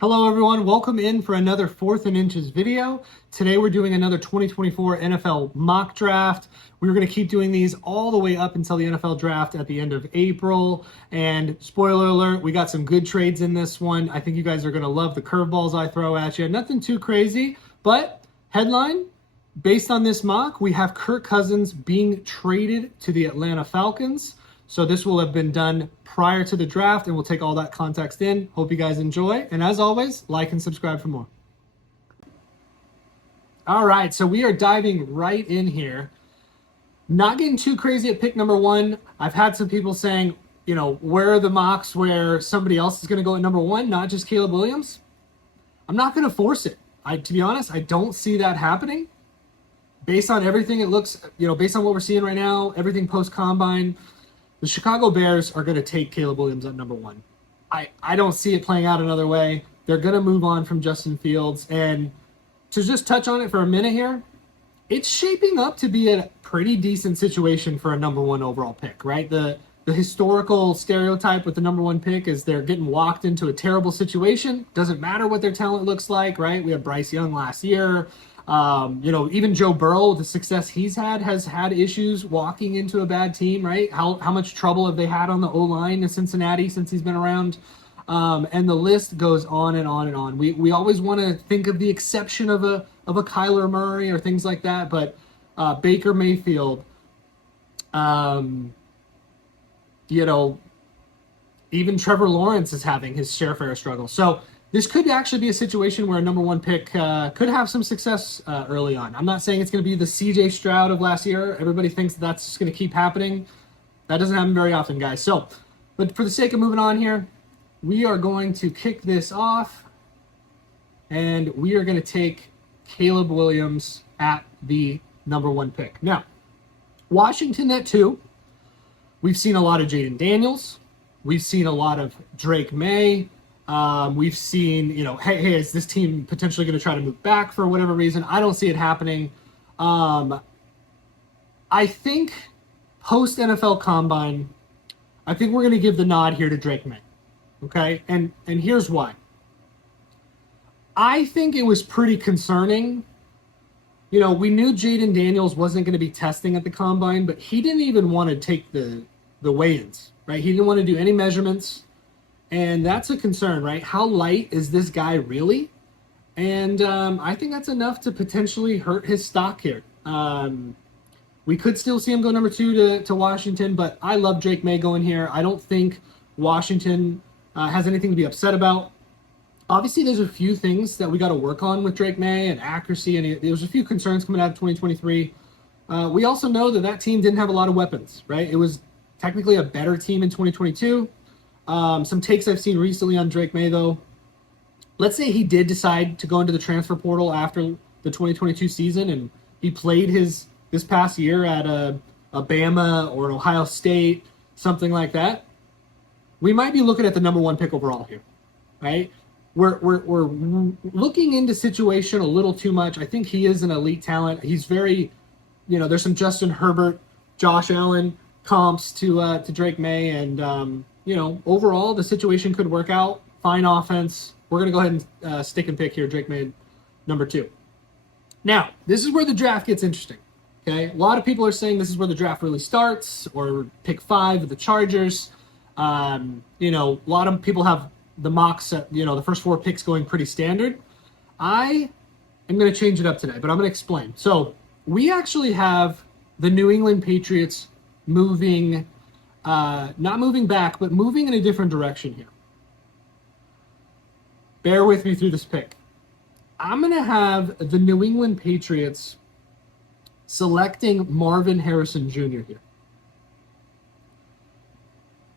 Hello everyone, welcome in for another 4th and Inches video. Today we're doing another 2024 NFL mock draft. We're going to keep doing these all the way up until the NFL draft at the end of April. And spoiler alert, we got some good trades in this one. I think you guys are going to love the curveballs I throw at you. Nothing too crazy, but headline, based on this mock, we have Kirk Cousins being traded to the Atlanta Falcons. So this will have been done prior to the draft, and we'll take all that context in. Hope you guys enjoy. And as always, like and subscribe for more. All right, so we are diving right in here. Not getting too crazy at pick number one. I've had some people saying, where are the mocks where somebody else is going to go at number one, not just Caleb Williams? I'm not going to force it. To be honest, I don't see that happening. Based on everything it looks, based on what we're seeing right now, everything post-combine, the Chicago Bears are going to take Caleb Williams at number one. I don't see it playing out another way. They're going to move on from Justin Fields. And to just touch on it for a minute here, it's shaping up to be a pretty decent situation for a number one overall pick, right? The historical stereotype with the number one pick is they're getting walked into a terrible situation. Doesn't matter what their talent looks like, right? We had Bryce Young last year. Even Joe Burrow, the success he's had, has had issues walking into a bad team, right? How much trouble have they had on the O-line in Cincinnati since he's been around? And the list goes on and on and on. We always want to think of the exception of a Kyler Murray or things like that, but Baker Mayfield, even Trevor Lawrence is having his share struggle. So this could actually be a situation where a number one pick could have some success early on. I'm not saying it's going to be the CJ Stroud of last year. Everybody thinks that's just going to keep happening. That doesn't happen very often, guys. So, but for the sake of moving on here, we are going to kick this off, and we are going to take Caleb Williams at the number one pick. Now, Washington at 2. We've seen a lot of Jaden Daniels. We've seen a lot of Drake May. We've seen, hey, is this team potentially going to try to move back for whatever reason? I don't see it happening. I think post-NFL Combine, I think we're going to give the nod here to Drake May. Okay? And here's why. I think it was pretty concerning. We knew Jaden Daniels wasn't going to be testing at the Combine, but he didn't even want to take the weigh-ins, right? He didn't want to do any measurements. And that's a concern, right? How light is this guy really? And I think that's enough to potentially hurt his stock here. We could still see him go number 2 to Washington, but I love Drake May going here. I don't think Washington has anything to be upset about. Obviously, there's a few things that we got to work on with Drake May and accuracy, and there's a few concerns coming out of 2023. We also know that team didn't have a lot of weapons, right? It was technically a better team in 2022. Some takes I've seen recently on Drake May, though. Let's say he did decide to go into the transfer portal after the 2022 season, and he played this past year at Bama or Ohio State, something like that. We might be looking at the number one pick overall here, right? We're looking into situation a little too much. I think he is an elite talent. He's very, there's some Justin Herbert, Josh Allen comps to Drake May, and overall, the situation could work out. Fine offense. We're going to go ahead and stick and pick here. Drake May, number 2. Now, this is where the draft gets interesting. Okay, a lot of people are saying this is where the draft really starts, or pick 5 of the Chargers. A lot of people have the mocks at, the first 4 picks going pretty standard. I am going to change it up today, but I'm going to explain. So we actually have the New England Patriots moving. Not moving back, but moving in a different direction here. Bear with me through this pick. I'm going to have the New England Patriots selecting Marvin Harrison Jr. here.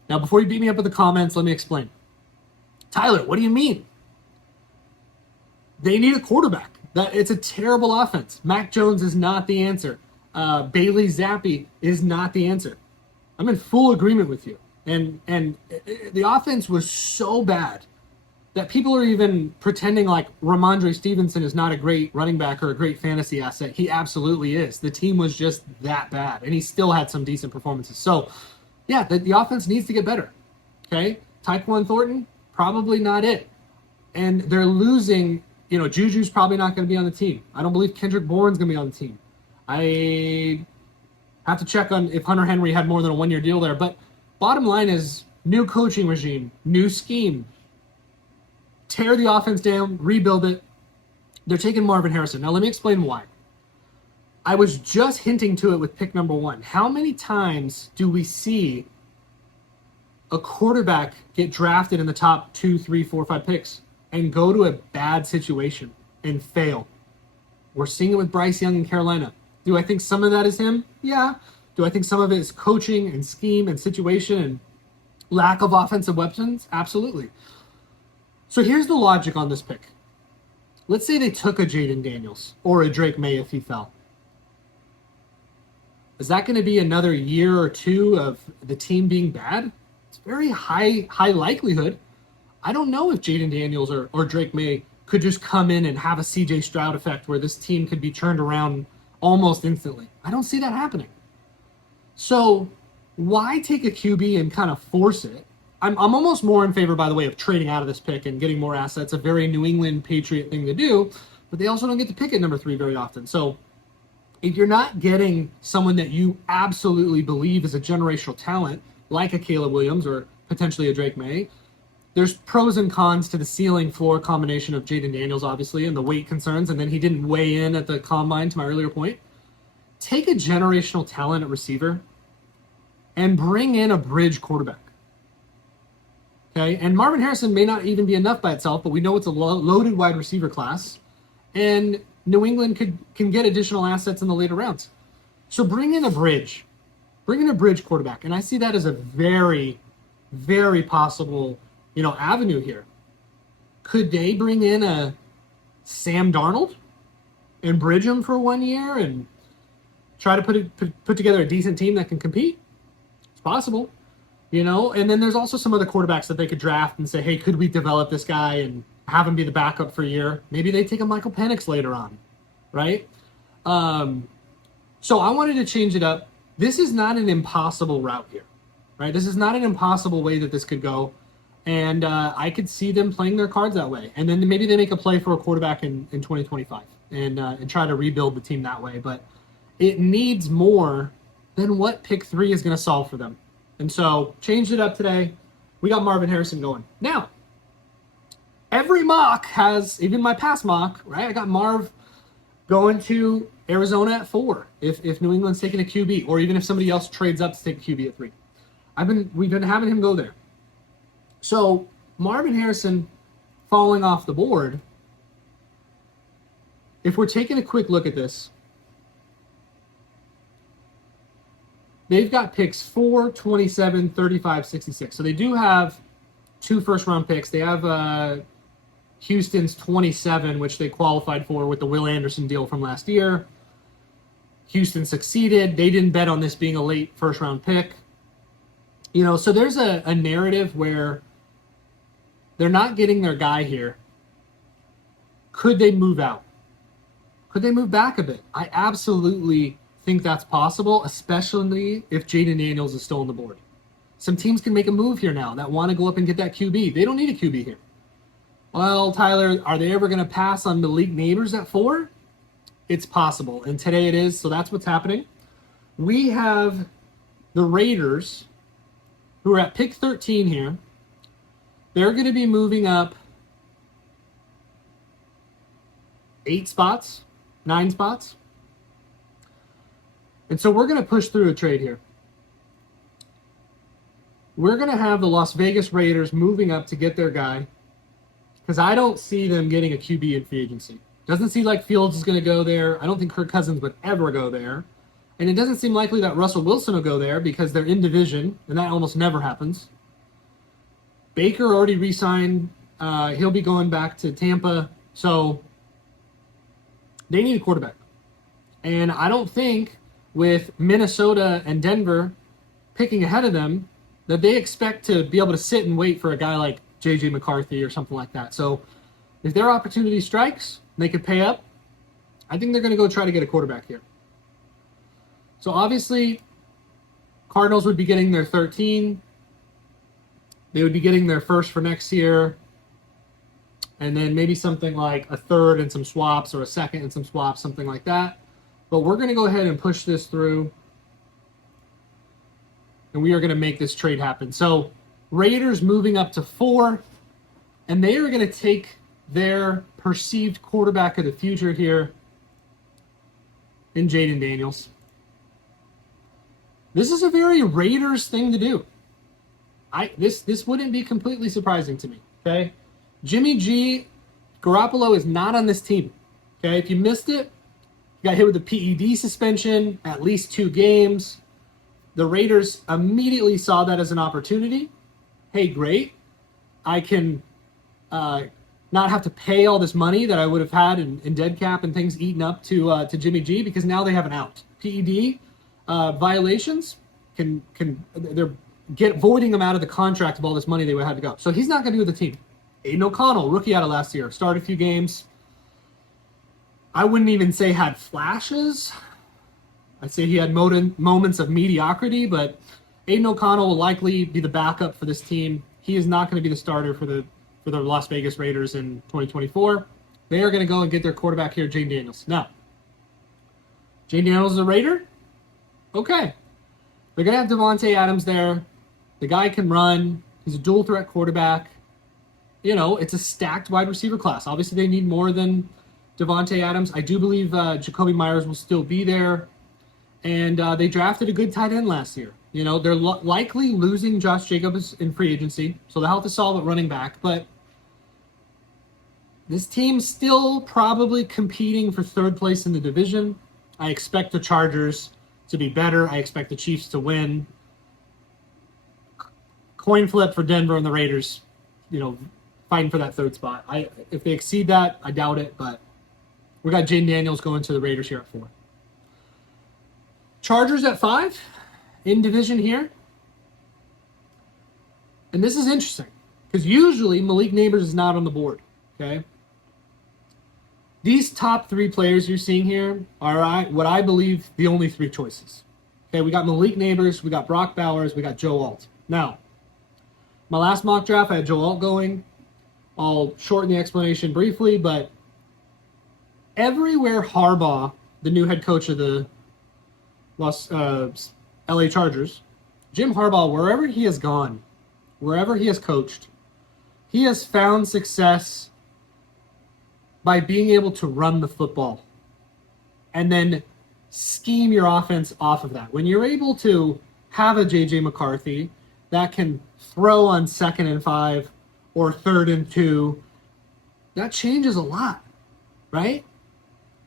Now, before you beat me up in the comments, let me explain. Tyler, what do you mean? They need a quarterback. It's a terrible offense. Mac Jones is not the answer. Bailey Zappi is not the answer. I'm in full agreement with you. And the offense was so bad that people are even pretending like Ramondre Stevenson is not a great running back or a great fantasy asset. He absolutely is. The team was just that bad, and he still had some decent performances. So, yeah, the offense needs to get better. Okay? Tyquan Thornton, probably not it. And they're losing, Juju's probably not going to be on the team. I don't believe Kendrick Bourne's going to be on the team. I have to check on if Hunter Henry had more than a one-year deal there. But bottom line is new coaching regime, new scheme. Tear the offense down, rebuild it. They're taking Marvin Harrison. Now, let me explain why. I was just hinting to it with pick number 1. How many times do we see a quarterback get drafted in the top 2, 3, 4, 5 picks and go to a bad situation and fail? We're seeing it with Bryce Young in Carolina. Do I think some of that is him? Yeah. Do I think some of it is coaching and scheme and situation and lack of offensive weapons? Absolutely. So here's the logic on this pick. Let's say they took a Jaden Daniels or a Drake May if he fell. Is that going to be another year or two of the team being bad? It's very high likelihood. I don't know if Jaden Daniels or Drake May could just come in and have a CJ Stroud effect where this team could be turned around almost instantly. I don't see that happening. So why take a QB and kind of force it? I'm almost more in favor, by the way, of trading out of this pick and getting more assets. A very New England Patriot thing to do, but they also don't get to pick at number 3 very often. So if you're not getting someone that you absolutely believe is a generational talent, like a Caleb Williams or potentially a Drake May, there's pros and cons to the ceiling floor combination of Jaden Daniels, obviously, and the weight concerns, and then he didn't weigh in at the combine, to my earlier point. Take a generational talent at receiver and bring in a bridge quarterback. Okay, and Marvin Harrison may not even be enough by itself, but we know it's a loaded wide receiver class, and New England can get additional assets in the later rounds. So bring in a bridge quarterback, and I see that as a very, very possible, avenue here. Could they bring in a Sam Darnold and bridge him for 1 year and try to put together a decent team that can compete? It's possible. And then there's also some other quarterbacks that they could draft and say, hey, could we develop this guy and have him be the backup for a year? Maybe they take a Michael Penix later on, right? So I wanted to change it up. This is not an impossible route here, right? This is not an impossible way that this could go. And I could see them playing their cards that way. And then maybe they make a play for a quarterback in 2025 and try to rebuild the team that way. But it needs more than what pick 3 is going to solve for them. And so changed it up today. We got Marvin Harrison going. Now, every mock has, even my past mock, right? I got Marv going to Arizona at 4 if New England's taking a QB, or even if somebody else trades up to take a QB at 3. We've been having him go there. So Marvin Harrison falling off the board, if we're taking a quick look at this, they've got picks 4, 27, 35, 66. So they do have 2 first-round picks. They have Houston's 27, which they qualified for with the Will Anderson deal from last year. Houston succeeded. They didn't bet on this being a late first-round pick. So there's a narrative where they're not getting their guy here. Could they move out? Could they move back a bit? I absolutely think that's possible, especially if Jaden Daniels is still on the board. Some teams can make a move here now that want to go up and get that QB. They don't need a QB here. Well, Tyler, are they ever going to pass on Malik Neighbors at 4? It's possible, and today it is, so that's what's happening. We have the Raiders, who are at pick 13 here. They're going to be moving up 8 spots, 9 spots. And so we're going to push through a trade here. We're going to have the Las Vegas Raiders moving up to get their guy, because I don't see them getting a QB in free agency. Doesn't seem like Fields is going to go there. I don't think Kirk Cousins would ever go there. And it doesn't seem likely that Russell Wilson will go there because they're in division, and that almost never happens. Baker already re-signed. He'll be going back to Tampa. So they need a quarterback. And I don't think with Minnesota and Denver picking ahead of them that they expect to be able to sit and wait for a guy like J.J. McCarthy or something like that. So if their opportunity strikes, they could pay up. I think they're going to go try to get a quarterback here. So obviously, Cardinals would be getting their 13. They would be getting their first for next year. and then maybe something like a third and some swaps, or a second and some swaps, something like that. But we're going to go ahead and push this through, and we are going to make this trade happen. So Raiders moving up to 4, and they are going to take their perceived quarterback of the future here in Jayden Daniels. This is a very Raiders thing to do. This wouldn't be completely surprising to me, okay? Jimmy G, Garoppolo is not on this team, okay? If you missed it, he got hit with a PED suspension, at least 2 games. The Raiders immediately saw that as an opportunity. Hey, great. I can not have to pay all this money that I would have had in dead cap and things eaten up to Jimmy G, because now they have an out. PED violations they're voiding him out of the contract of all this money they would have to go. So he's not going to be with the team. Aiden O'Connell, rookie out of last year, started a few games. I wouldn't even say had flashes. I'd say he had moments of mediocrity, but Aiden O'Connell will likely be the backup for this team. He is not going to be the starter for the Las Vegas Raiders in 2024. They are going to go and get their quarterback here, Jayden Daniels. Now, Jayden Daniels is a Raider? Okay. They're going to have Davante Adams there. The guy can run. He's a dual threat quarterback. You know, it's a stacked wide receiver class. Obviously, they need more than Davante Adams. I do believe Jacoby Myers will still be there. And they drafted a good tight end last year. You know, they're likely losing Josh Jacobs in free agency, so they'll have to solve at running back. But this team's still probably competing for 3rd place in the division. I expect the Chargers to be better. I expect the Chiefs to win. Coin flip for Denver and the Raiders, you know, fighting for that 3rd spot. If they exceed that, I doubt it, but we got Jayden Daniels going to the Raiders here at 4. Chargers at 5 in division here. And this is interesting because usually Malik Neighbors is not on the board, okay? These top 3 players you're seeing here are what I believe the only 3 choices. Okay, we got Malik Neighbors, we got Brock Bowers, we got Joe Alt. Now, my last mock draft, I had Joe Alt going. I'll shorten the explanation briefly, but everywhere Harbaugh, the new head coach of the LA Chargers, Jim Harbaugh, wherever he has gone, wherever he has coached, he has found success by being able to run the football and then scheme your offense off of that. When you're able to have a J.J. McCarthy that can throw on 2nd and 5 or 3rd and 2, that changes a lot, right?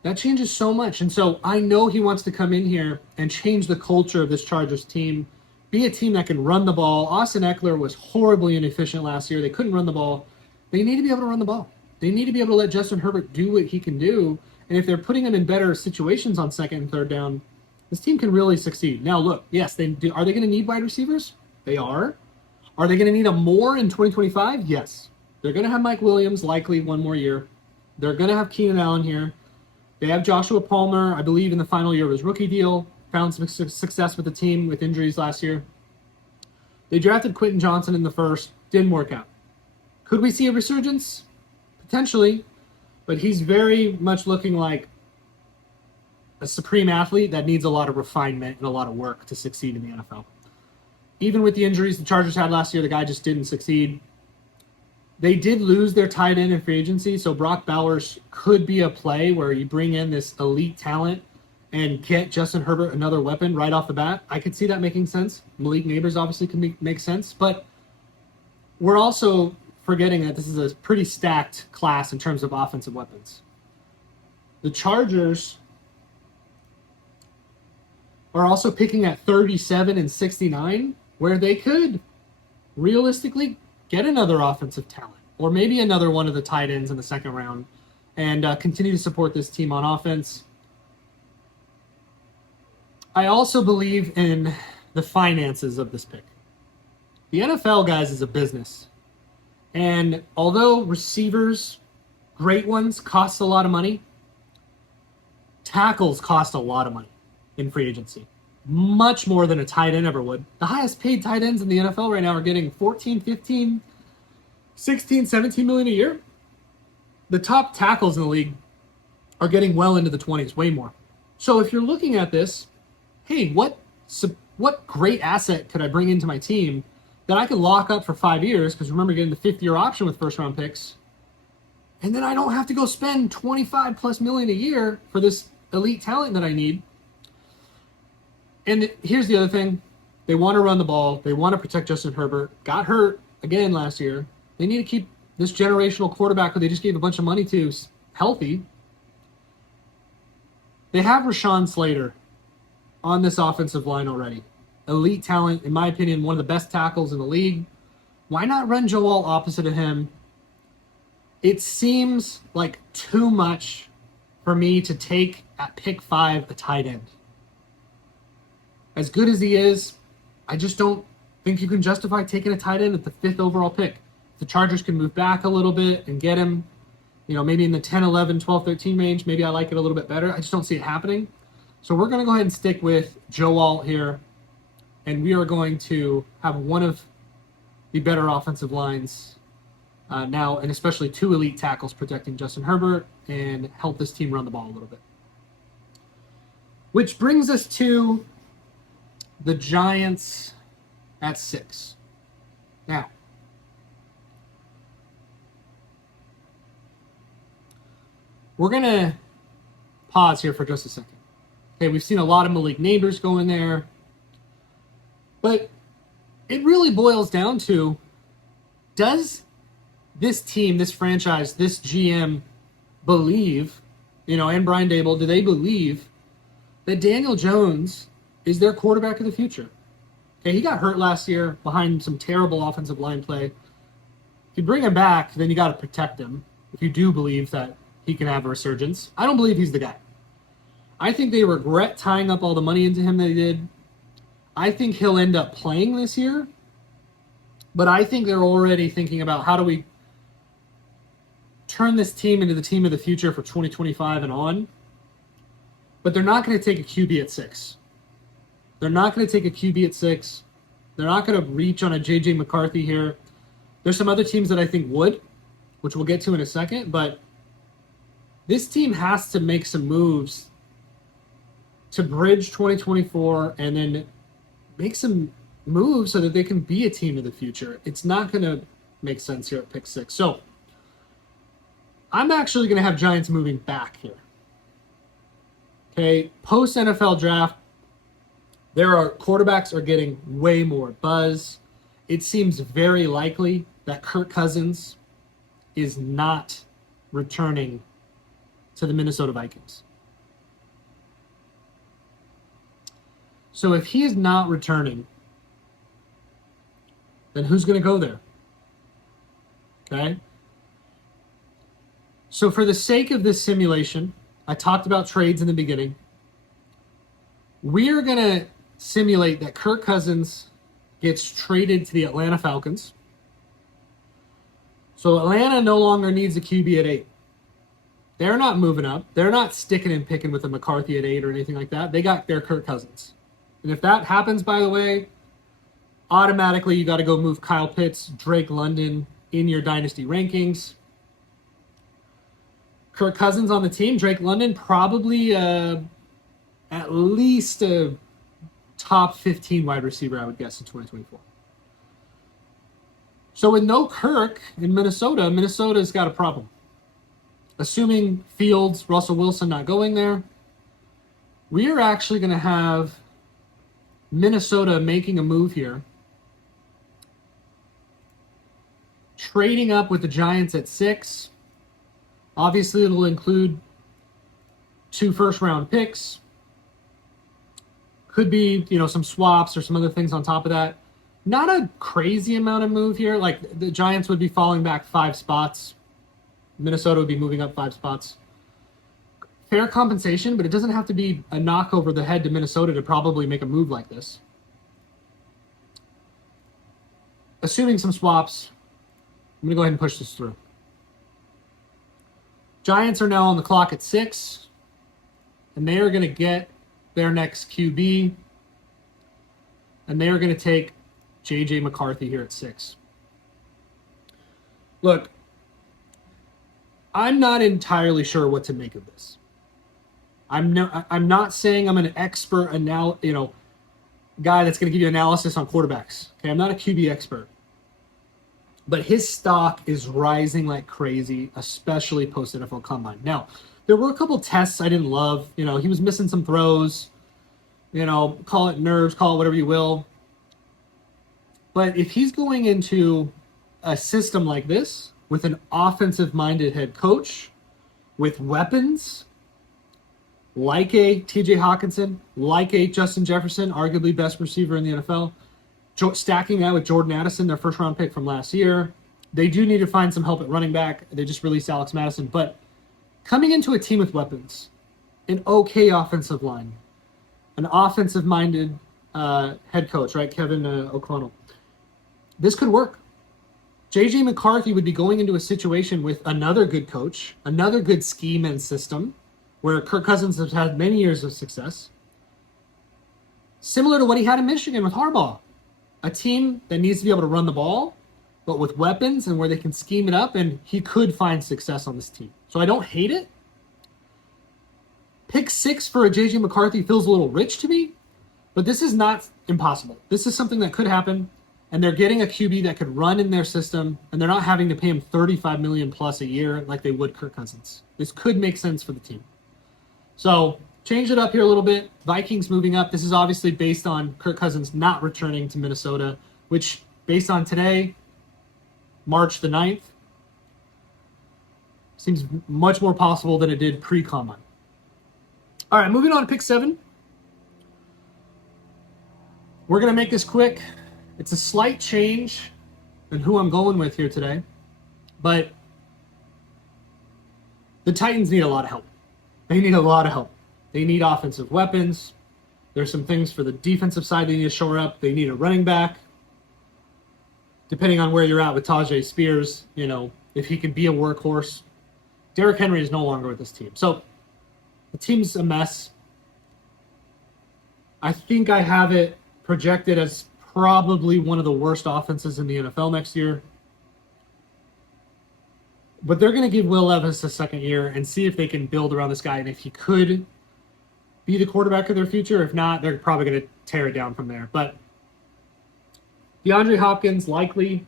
That changes so much. And so I know he wants to come in here and change the culture of this Chargers team, be a team that can run the ball. Austin Eckler was horribly inefficient last year. They couldn't run the ball. They need to be able to run the ball. They need to be able to let Justin Herbert do what he can do. And if they're putting him in better situations on 2nd and 3rd down, this team can really succeed. Now, look, yes, they do. Are they going to need wide receivers? They are. Are they going to need them more in 2025? Yes. They're going to have Mike Williams likely one more year. They're going to have Keenan Allen here. They have Joshua Palmer, I believe, in the final year of his rookie deal. Found some success with the team with injuries last year. They drafted Quentin Johnson in the 1st. Didn't work out. Could we see a resurgence? Potentially. But he's very much looking like a supreme athlete that needs a lot of refinement and a lot of work to succeed in the NFL. Even with the injuries the Chargers had last year, the guy just didn't succeed. They did lose their tight end in free agency, so Brock Bowers could be a play where you bring in this elite talent and get Justin Herbert another weapon right off the bat. I could see that making sense. Malik Neighbors obviously can make sense, but we're also forgetting that this is a pretty stacked class in terms of offensive weapons. The Chargers are also picking at 37 and 69, where they could realistically get another offensive talent, or maybe another one of the tight ends in the 2nd round, and continue to support this team on offense. I also believe in the finances of this pick. The NFL, guys, is a business. And although receivers, great ones, cost a lot of money, tackles cost a lot of money in free agency. Much more than a tight end ever would. The highest paid tight ends in the NFL right now are getting 14, 15, 16, 17 million a year. the top tackles in the league are getting well into the 20s, way more. So if you're looking at this, hey, what great asset could I bring into my team that I could lock up for 5 years? Because remember, getting the 5th-year option with first-round picks, and then I don't have to go spend $25+ million a year for this elite talent that I need. And here's the other thing. They want to run the ball. They want to protect Justin Herbert. Got hurt again last year. They need to keep this generational quarterback who they just gave a bunch of money to healthy. They have Rashawn Slater on this offensive line already. Elite talent, in my opinion, one of the best tackles in the league. Why not run Joel opposite of him? It seems like too much for me to take at pick 5 a tight end. As good as he is, I just don't think you can justify taking a tight end at the 5th overall pick. The Chargers can move back a little bit and get him, maybe in the 10, 11, 12, 13 range. Maybe I like it a little bit better. I just don't see it happening. So we're going to go ahead and stick with Joe Alt here. And we are going to have one of the better offensive lines now, and especially 2 elite tackles protecting Justin Herbert and help this team run the ball a little bit. Which brings us to the Giants at 6. Now, we're going to pause here for just a second. Okay, we've seen a lot of Malik Neighbors go in there, but it really boils down to, does this team, this franchise, this GM believe, and Brian Dable, do they believe that Daniel Jones is their quarterback of the future? Okay, he got hurt last year behind some terrible offensive line play. If you bring him back, then you got to protect him if you do believe that he can have a resurgence. I don't believe he's the guy. I think they regret tying up all the money into him that they did. I think he'll end up playing this year, but I think they're already thinking about how do we turn this team into the team of the future for 2025 and on. But they're not going to take a QB at 6. They're not going to take a QB at 6. They're not going to reach on a J.J. McCarthy here. There's some other teams that I think would, which we'll get to in a second, but this team has to make some moves to bridge 2024 and then make some moves so that they can be a team of the future. It's not going to make sense here at pick 6. So I'm actually going to have Giants moving back here. Okay, post-NFL draft, quarterbacks are getting way more buzz. It seems very likely that Kirk Cousins is not returning to the Minnesota Vikings. So if he is not returning, then who's going to go there? Okay? So for the sake of this simulation, I talked about trades in the beginning. We are going to simulate that Kirk Cousins gets traded to the Atlanta Falcons. So Atlanta no longer needs a QB at 8. They're not moving up. They're not sticking and picking with a McCarthy at 8 or anything like that. They got their Kirk Cousins. And if that happens, by the way, automatically you got to go move Kyle Pitts, Drake London in your dynasty rankings. Kirk Cousins on the team, Drake London probably at least a top 15 wide receiver, I would guess, in 2024. So with no Kirk in Minnesota's got a problem. Assuming Fields, Russell Wilson not going there, we are actually going to have Minnesota making a move here, trading up with the Giants at 6. Obviously, it'll include 2 first-round picks. Could be, some swaps or some other things on top of that. Not a crazy amount of move here. Like, the Giants would be falling back 5 spots. Minnesota would be moving up 5 spots. Fair compensation, but it doesn't have to be a knock over the head to Minnesota to probably make a move like this. Assuming some swaps, I'm going to go ahead and push this through. Giants are now on the clock at 6, and they are going to get their next QB, and they are going to take J.J. McCarthy here at 6. Look, I'm not entirely sure what to make of this. I'm not saying I'm an expert guy that's going to give you analysis on quarterbacks. Okay, I'm not a QB expert. But his stock is rising like crazy, especially post NFL Combine. Now, there were a couple tests I didn't love. He was missing some throws. Call it nerves, call it whatever you will. But if he's going into a system like this with an offensive-minded head coach, with weapons, like a TJ Hawkinson, like a Justin Jefferson, arguably best receiver in the NFL, stacking that with Jordan Addison, their first-round pick from last year. They do need to find some help at running back. They just released Alex Madison. But coming into a team with weapons, an okay offensive line, an offensive-minded head coach, right, Kevin O'Connell, this could work. J.J. McCarthy would be going into a situation with another good coach, another good scheme and system, where Kirk Cousins has had many years of success, similar to what he had in Michigan with Harbaugh. A team that needs to be able to run the ball, but with weapons and where they can scheme it up, and he could find success on this team. So I don't hate it. Pick 6 for a J.J. McCarthy feels a little rich to me, but this is not impossible. This is something that could happen, and they're getting a QB that could run in their system, and they're not having to pay him $35 million plus a year like they would Kirk Cousins. This could make sense for the team. So change it up here a little bit. Vikings moving up. This is obviously based on Kirk Cousins not returning to Minnesota, which, based on today, March the 9th, seems much more possible than it did pre-combine. All right, moving on to pick 7. We're going to make this quick. It's a slight change in who I'm going with here today, but the Titans need a lot of help. They need a lot of help. They need offensive weapons. There's some things for the defensive side they need to shore up. They need a running back. Depending on where you're at with Tajay Spears, if he can be a workhorse. Derrick Henry is no longer with this team. So the team's a mess. I think I have it projected as probably one of the worst offenses in the NFL next year. But they're going to give Will Levis a second year and see if they can build around this guy. And if he could be the quarterback of their future, if not, they're probably going to tear it down from there. But DeAndre Hopkins likely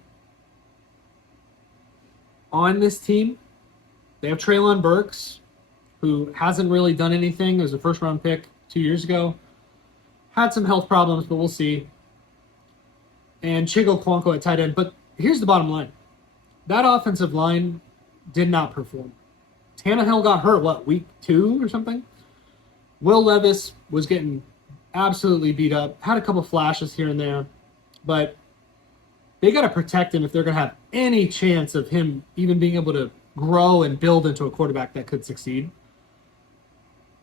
on this team. They have Treylon Burks, who hasn't really done anything. It was a first-round pick 2 years ago. Had some health problems, but we'll see. And Chigo Kwanko at tight end. But here's the bottom line. That offensive line did not perform. Tannehill got hurt, week 2 or something? Will Levis was getting absolutely beat up. Had a couple flashes here and there. But they got to protect him if they're going to have any chance of him even being able to grow and build into a quarterback that could succeed.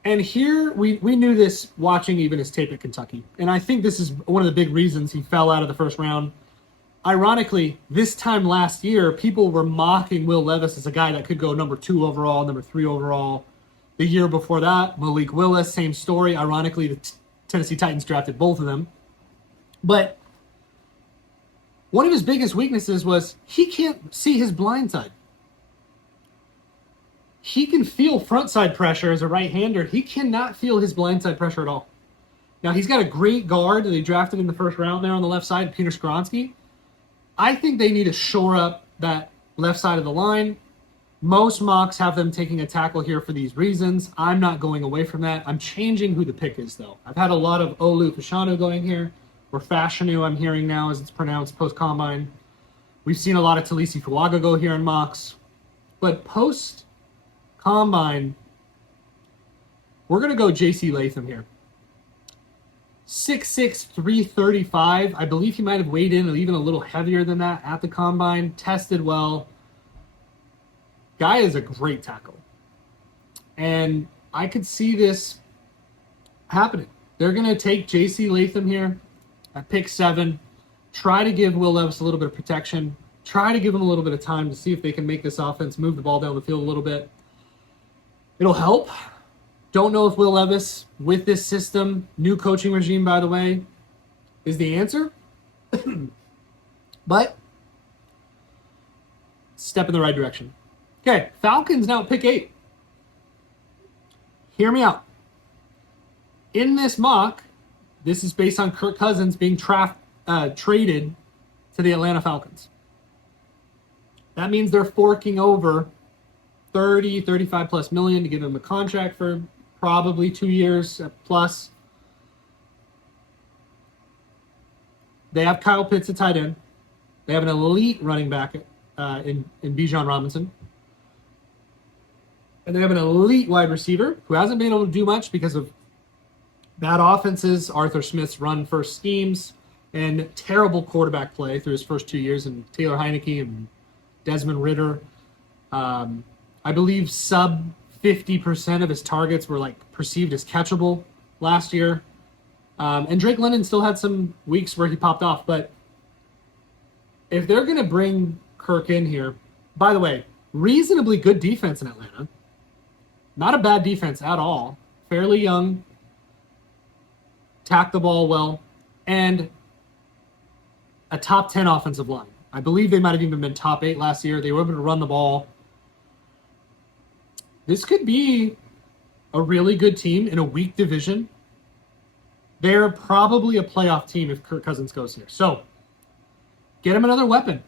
And here, we knew this watching even his tape at Kentucky. And I think this is one of the big reasons he fell out of the first round. Ironically, this time last year, people were mocking Will Levis as a guy that could go number 2 overall, number 3 overall. The year before that, Malik Willis, same story. Ironically, the Tennessee Titans drafted both of them. But one of his biggest weaknesses was he can't see his blind side. He can feel front side pressure as a right-hander. He cannot feel his blind side pressure at all. Now, he's got a great guard that they drafted in the first round there on the left side, Peter Skoronski. I think they need to shore up that left side of the line. Most mocks have them taking a tackle here for these reasons. I'm not going away from that. I'm changing who the pick is, though. I've had a lot of Olu Fashanu going here, or Fashanu I'm hearing now as it's pronounced post-combine. We've seen a lot of Talisi Fuaga go here in mocks. But post-combine, we're going to go J.C. Latham here. 6'6", 335. I believe he might have weighed in even a little heavier than that at the combine. Tested well. Guy is a great tackle. And I could see this happening. They're going to take J.C. Latham here at pick 7. Try to give Will Levis a little bit of protection. Try to give him a little bit of time to see if they can make this offense move the ball down the field a little bit. It'll help. Don't know if Will Levis, with this system, new coaching regime, by the way, is the answer. But step in the right direction. Okay, Falcons now at pick 8. Hear me out. In this mock, this is based on Kirk Cousins being traded to the Atlanta Falcons. That means they're forking over 35 plus million to give him a contract for probably 2 years plus. They have Kyle Pitts at tight end. They have an elite running back in Bijan Robinson. And they have an elite wide receiver who hasn't been able to do much because of bad offenses, Arthur Smith's run-first schemes, and terrible quarterback play through his first 2 years, and Taylor Heineke and Desmond Ridder. I believe sub 50% of his targets were like perceived as catchable last year. And Drake London still had some weeks where he popped off. But if they're going to bring Kirk in here, by the way, reasonably good defense in Atlanta. Not a bad defense at all. Fairly young. Tack the ball well. And a top 10 offensive line. I believe they might have even been top 8 last year. They were able to run the ball. This could be a really good team in a weak division. They're probably a playoff team if Kirk Cousins goes here. So, get him another weapon.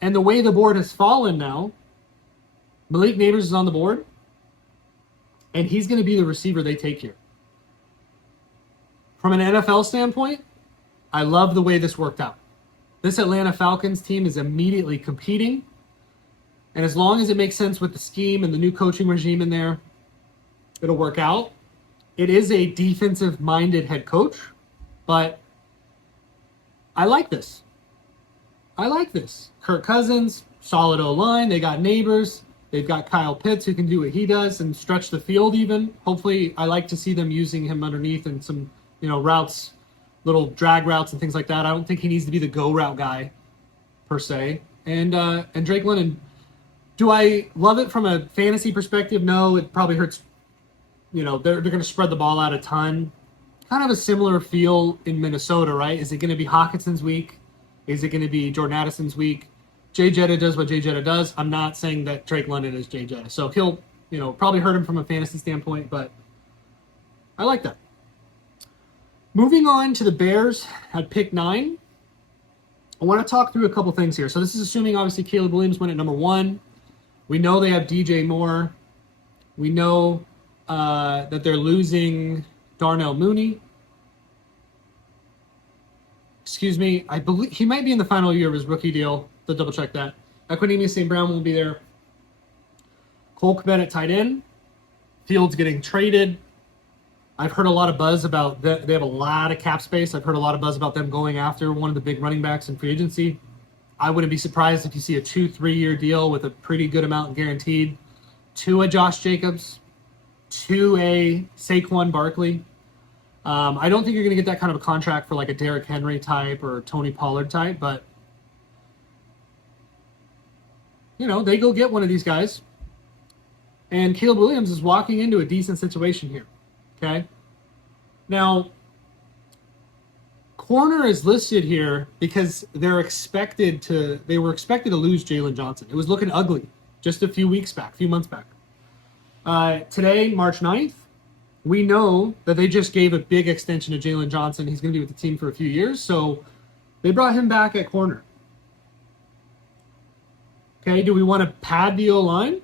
And the way the board has fallen now, Malik Neighbors is on the board, and he's going to be the receiver they take here. From an NFL standpoint, I love the way this worked out. This Atlanta Falcons team is immediately competing. And as long as it makes sense with the scheme and the new coaching regime in there, it'll work out. It is a defensive-minded head coach, but I like this. Kirk Cousins, solid O-line. They got Neighbors. They've got Kyle Pitts who can do what he does and stretch the field even. Hopefully, I like to see them using him underneath and some, routes, little drag routes and things like that. I don't think he needs to be the go route guy per se. And Drake London, do I love it from a fantasy perspective? No, it probably hurts. They're going to spread the ball out a ton. Kind of a similar feel in Minnesota, right? Is it going to be Hawkinson's week? Is it going to be Jordan Addison's week? Jay Jetta does what Jay Jetta does. I'm not saying that Drake London is Jay Jetta. So he'll, probably hurt him from a fantasy standpoint, but I like that. Moving on to the Bears at pick 9. I want to talk through a couple things here. So this is assuming, obviously, Caleb Williams went at number 1. We know they have DJ Moore. We know that they're losing Darnell Mooney. Excuse me. I believe he might be in the final year of his rookie deal. To double check that. Equinemius St. Brown will be there. Cole Kmet at tight end. Fields getting traded. I've heard a lot of buzz about that. They have a lot of cap space. I've heard a lot of buzz about them going after one of the big running backs in free agency. I wouldn't be surprised if you see a 2-3 year deal with a pretty good amount guaranteed to a Josh Jacobs, to a Saquon Barkley. I don't think you're going to get that kind of a contract for like a Derrick Henry type or Tony Pollard type, but they go get one of these guys. And Caleb Williams is walking into a decent situation here. Okay. Now, corner is listed here because they were expected to lose Jalen Johnson. It was looking ugly just a few months back. Today, March 9th, we know that they just gave a big extension to Jalen Johnson. He's going to be with the team for a few years, so they brought him back at corner. Okay, do we want to pad the O-line?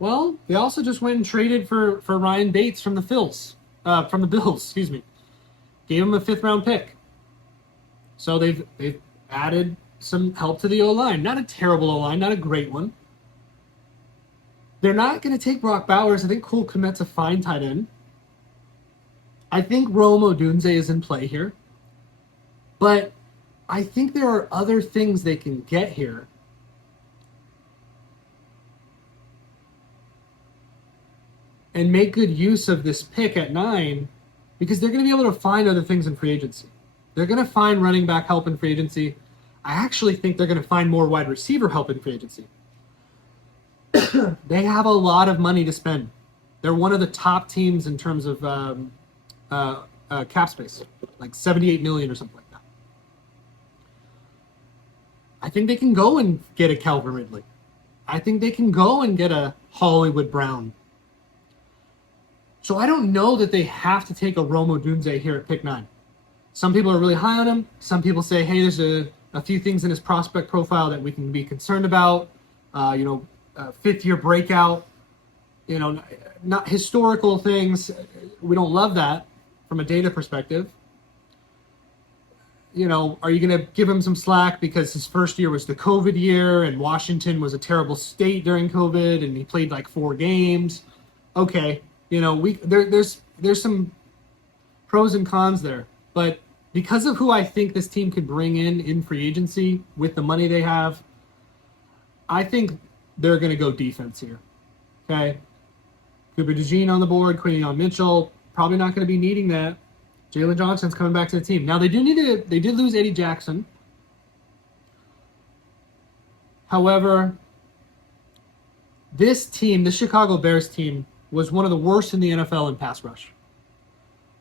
Well, they also just went and traded for Ryan Bates from the Bills, excuse me. Gave him a 5th-round pick. So they've added some help to the O-line. Not a terrible O-line, not a great one. They're not going to take Brock Bowers. I think Cole Kmet's a fine tight end. I think Rome Odunze is in play here. But I think there are other things they can get here. And make good use of this pick at 9 because they're going to be able to find other things in free agency. They're going to find running back help in free agency. I actually think they're going to find more wide receiver help in free agency. They have a lot of money to spend. They're one of the top teams in terms of cap space, like $78 million or something like that. I think they can go and get a Calvin Ridley. I think they can go and get a Hollywood Brown. So I don't know that they have to take a Rome Odunze here at pick 9. Some people are really high on him. Some people say, hey, there's a few things in his prospect profile that we can be concerned about. Fifth-year breakout, not historical things. We don't love that from a data perspective. Are you going to give him some slack because his first year was the COVID year and Washington was a terrible state during COVID and he played like 4 games? Okay, there's some pros and cons there, but because of who I think this team could bring in free agency with the money they have, I think they're going to go defense here. Okay, Cooper DeJean on the board, Quinnion Mitchell, probably not going to be needing that. Jalen Johnson's coming back to the team. Now, they did lose Eddie Jackson. However, this team, the Chicago Bears team, was one of the worst in the NFL in pass rush.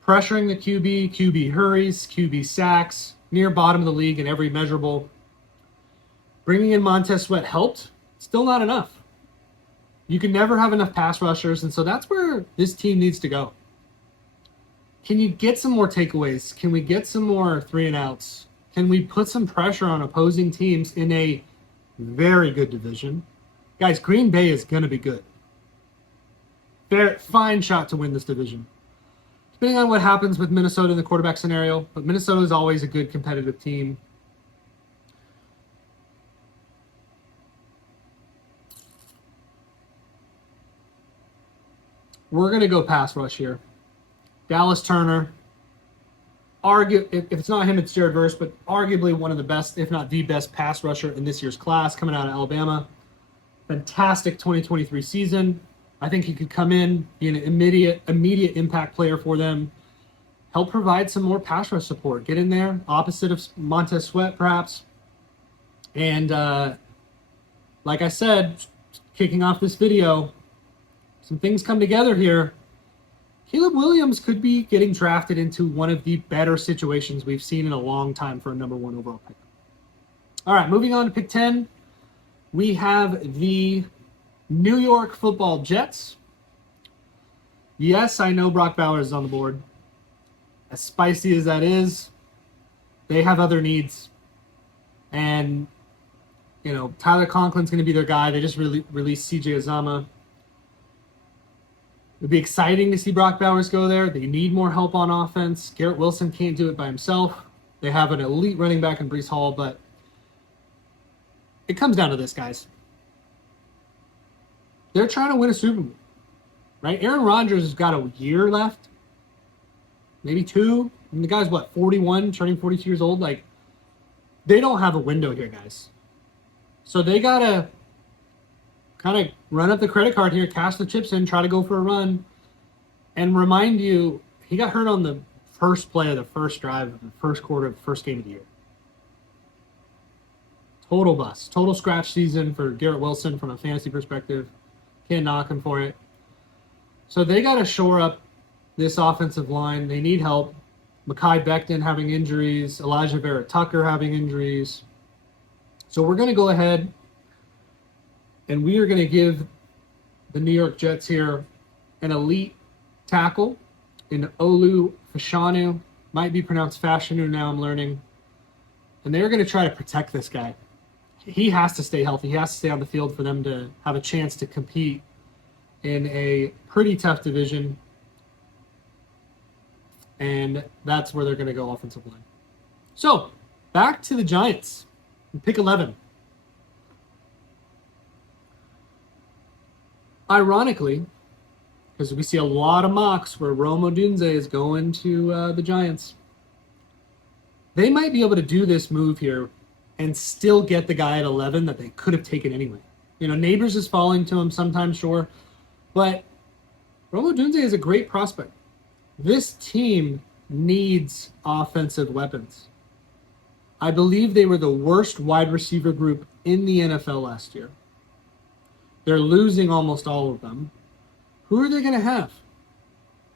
Pressuring the QB hurries, QB sacks, near bottom of the league in every measurable. Bringing in Montez Sweat helped. Still not enough. You can never have enough pass rushers, and so that's where this team needs to go. Can you get some more takeaways? Can we get some more 3-and-outs? Can we put some pressure on opposing teams in a very good division? Guys, Green Bay is going to be good. Fine shot to win this division. Depending on what happens with Minnesota in the quarterback scenario, but Minnesota is always a good competitive team. We're going to go pass rush here. Dallas Turner, if it's not him, it's Jared Verse, but arguably one of the best, if not the best pass rusher in this year's class, coming out of Alabama. Fantastic 2023 season. I think he could come in, be an immediate impact player for them, help provide some more pass rush support. Get in there, opposite of Montez Sweat, perhaps. And like I said, kicking off this video, some things come together here. Caleb Williams could be getting drafted into one of the better situations we've seen in a long time for a number 1 overall pick. All right, moving on to pick 10. We have the New York Football Jets. Yes, I know Brock Bowers is on the board. As spicy as that is, they have other needs. And, Tyler Conklin's going to be their guy. They just released CJ Uzomah. It'd be exciting to see Brock Bowers go there. They need more help on offense. Garrett Wilson can't do it by himself. They have an elite running back in Breece Hall, but it comes down to this, guys. They're trying to win a Super Bowl, right? Aaron Rodgers has got a year left, maybe 2. And the guy's, 41, turning 42 years old? Like, they don't have a window here, guys. So they got to kind of run up the credit card here, cash the chips in, try to go for a run, and remind you, he got hurt on the first play of the first drive of the first quarter of the first game of the year. Total bust. Total scratch season for Garrett Wilson from a fantasy perspective. Can't knock him for it. So they got to shore up this offensive line. They need help. Mekhi Becton having injuries. Elijah Vera-Tucker having injuries. So we're going to go ahead and we are going to give the New York Jets here an elite tackle in Olu Fashanu. Might be pronounced Fashanu now, I'm learning. And they're going to try to protect this guy. He has to stay healthy. He has to stay on the field for them to have a chance to compete in a pretty tough division. And that's where they're going to go offensive line. So, back to the Giants. Pick 11. Ironically, because we see a lot of mocks where Rome Odunze is going to the Giants, they might be able to do this move here and still get the guy at 11 that they could have taken anyway. Neighbors is falling to him sometimes, sure, but Rome Odunze is a great prospect. This team needs offensive weapons. I believe they were the worst wide receiver group in the NFL last year. They're losing almost all of them. Who are they going to have?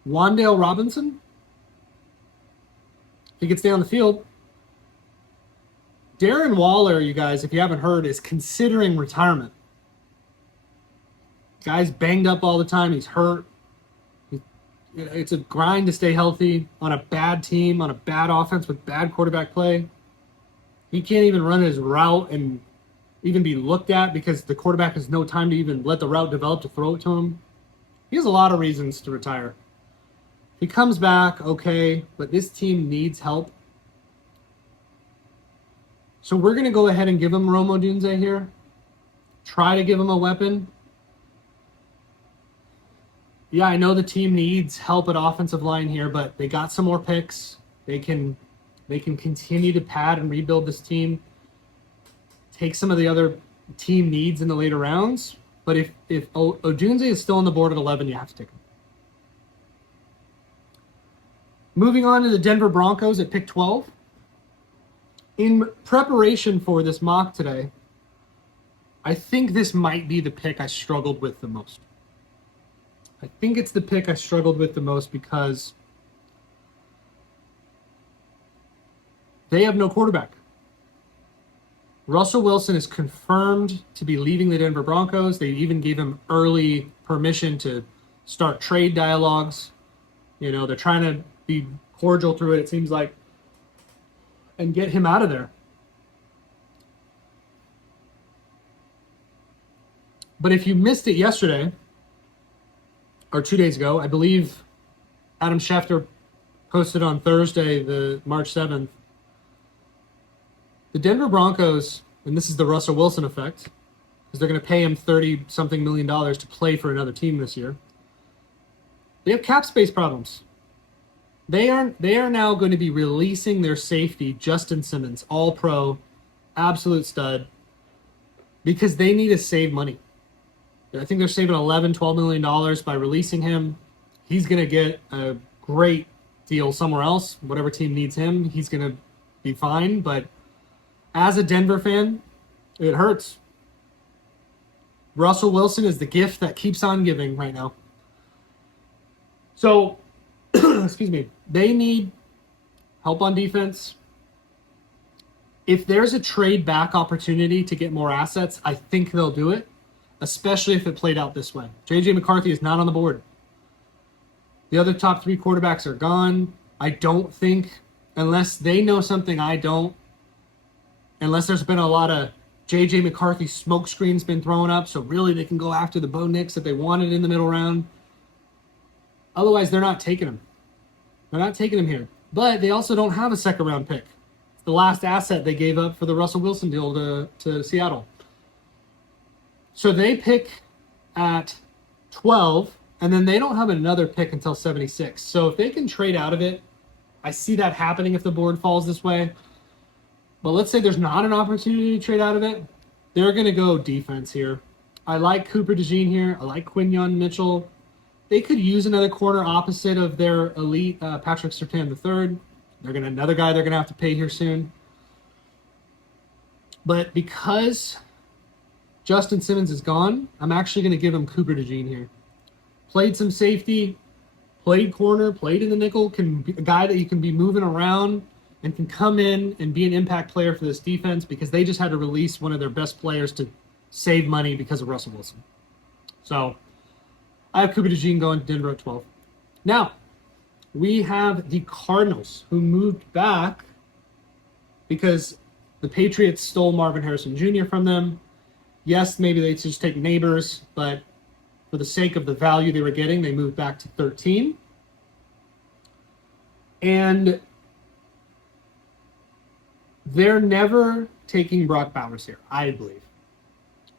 Wan'Dale Robinson? He could stay on the field. Darren Waller, you guys, if you haven't heard, is considering retirement. Guy's banged up all the time. He's hurt. It's a grind to stay healthy on a bad team, on a bad offense with bad quarterback play. He can't even run his route and even be looked at because the quarterback has no time to even let the route develop to throw it to him. He has a lot of reasons to retire. He comes back, okay, but this team needs help. So we're going to go ahead and give him Rome Odunze here. Try to give him a weapon. Yeah, I know the team needs help at offensive line here, but they got some more picks. They can continue to pad and rebuild this team. Take some of the other team needs in the later rounds. But if Odunze is still on the board at 11, you have to take him. Moving on to the Denver Broncos at pick 12. In preparation for this mock today, I think this might be the pick I struggled with the most. I think it's the pick I struggled with the most because they have no quarterback. Russell Wilson is confirmed to be leaving the Denver Broncos. They even gave him early permission to start trade dialogues. You know, they're trying to be cordial through it seems like, and get him out of there. But if you missed it yesterday, or 2 days ago, I believe Adam Schefter posted on Thursday, the March 7th, the Denver Broncos, and this is the Russell Wilson effect, because they're going to pay him $30-something million to play for another team this year. They have cap space problems. They are now going to be releasing their safety, Justin Simmons, all-pro, absolute stud, because they need to save money. I think they're saving $11-12 million by releasing him. He's going to get a great deal somewhere else. Whatever team needs him, he's going to be fine. But as a Denver fan, it hurts. Russell Wilson is the gift that keeps on giving right now. So, excuse me, they need help on defense. If there's a trade back opportunity to get more assets, I think they'll do it. Especially if it played out this way. J.J. McCarthy is not on the board. The other top three quarterbacks are gone. I don't think, unless they know something I don't, unless there's been a lot of J.J. McCarthy smoke screens been thrown up, so really they can go after the Bo Nix that they wanted in the middle round. Otherwise, they're not taking him. They're not taking him here. But they also don't have a second-round pick. It's the last asset they gave up for the Russell Wilson deal to Seattle. So they pick at 12, and then they don't have another pick until 76. So if they can trade out of it, I see that happening if the board falls this way. But let's say there's not an opportunity to trade out of it. They're going to go defense here. I like Cooper DeJean here. I like Quinyon Mitchell. They could use another corner opposite of their elite Patrick Surtain III. Another guy they're going to have to pay here soon. But because Justin Simmons is gone, I'm actually going to give him Cooper DeJean here. Played some safety, played corner, played in the nickel, can be a guy that you can be moving around and can come in and be an impact player for this defense because they just had to release one of their best players to save money because of Russell Wilson. So I have Cooper DeJean going to Denver at 12. Now, we have the Cardinals who moved back because the Patriots stole Marvin Harrison Jr. from them. Yes, maybe they just take neighbors, but for the sake of the value they were getting, they moved back to 13. And they're never taking Brock Bowers here, I believe.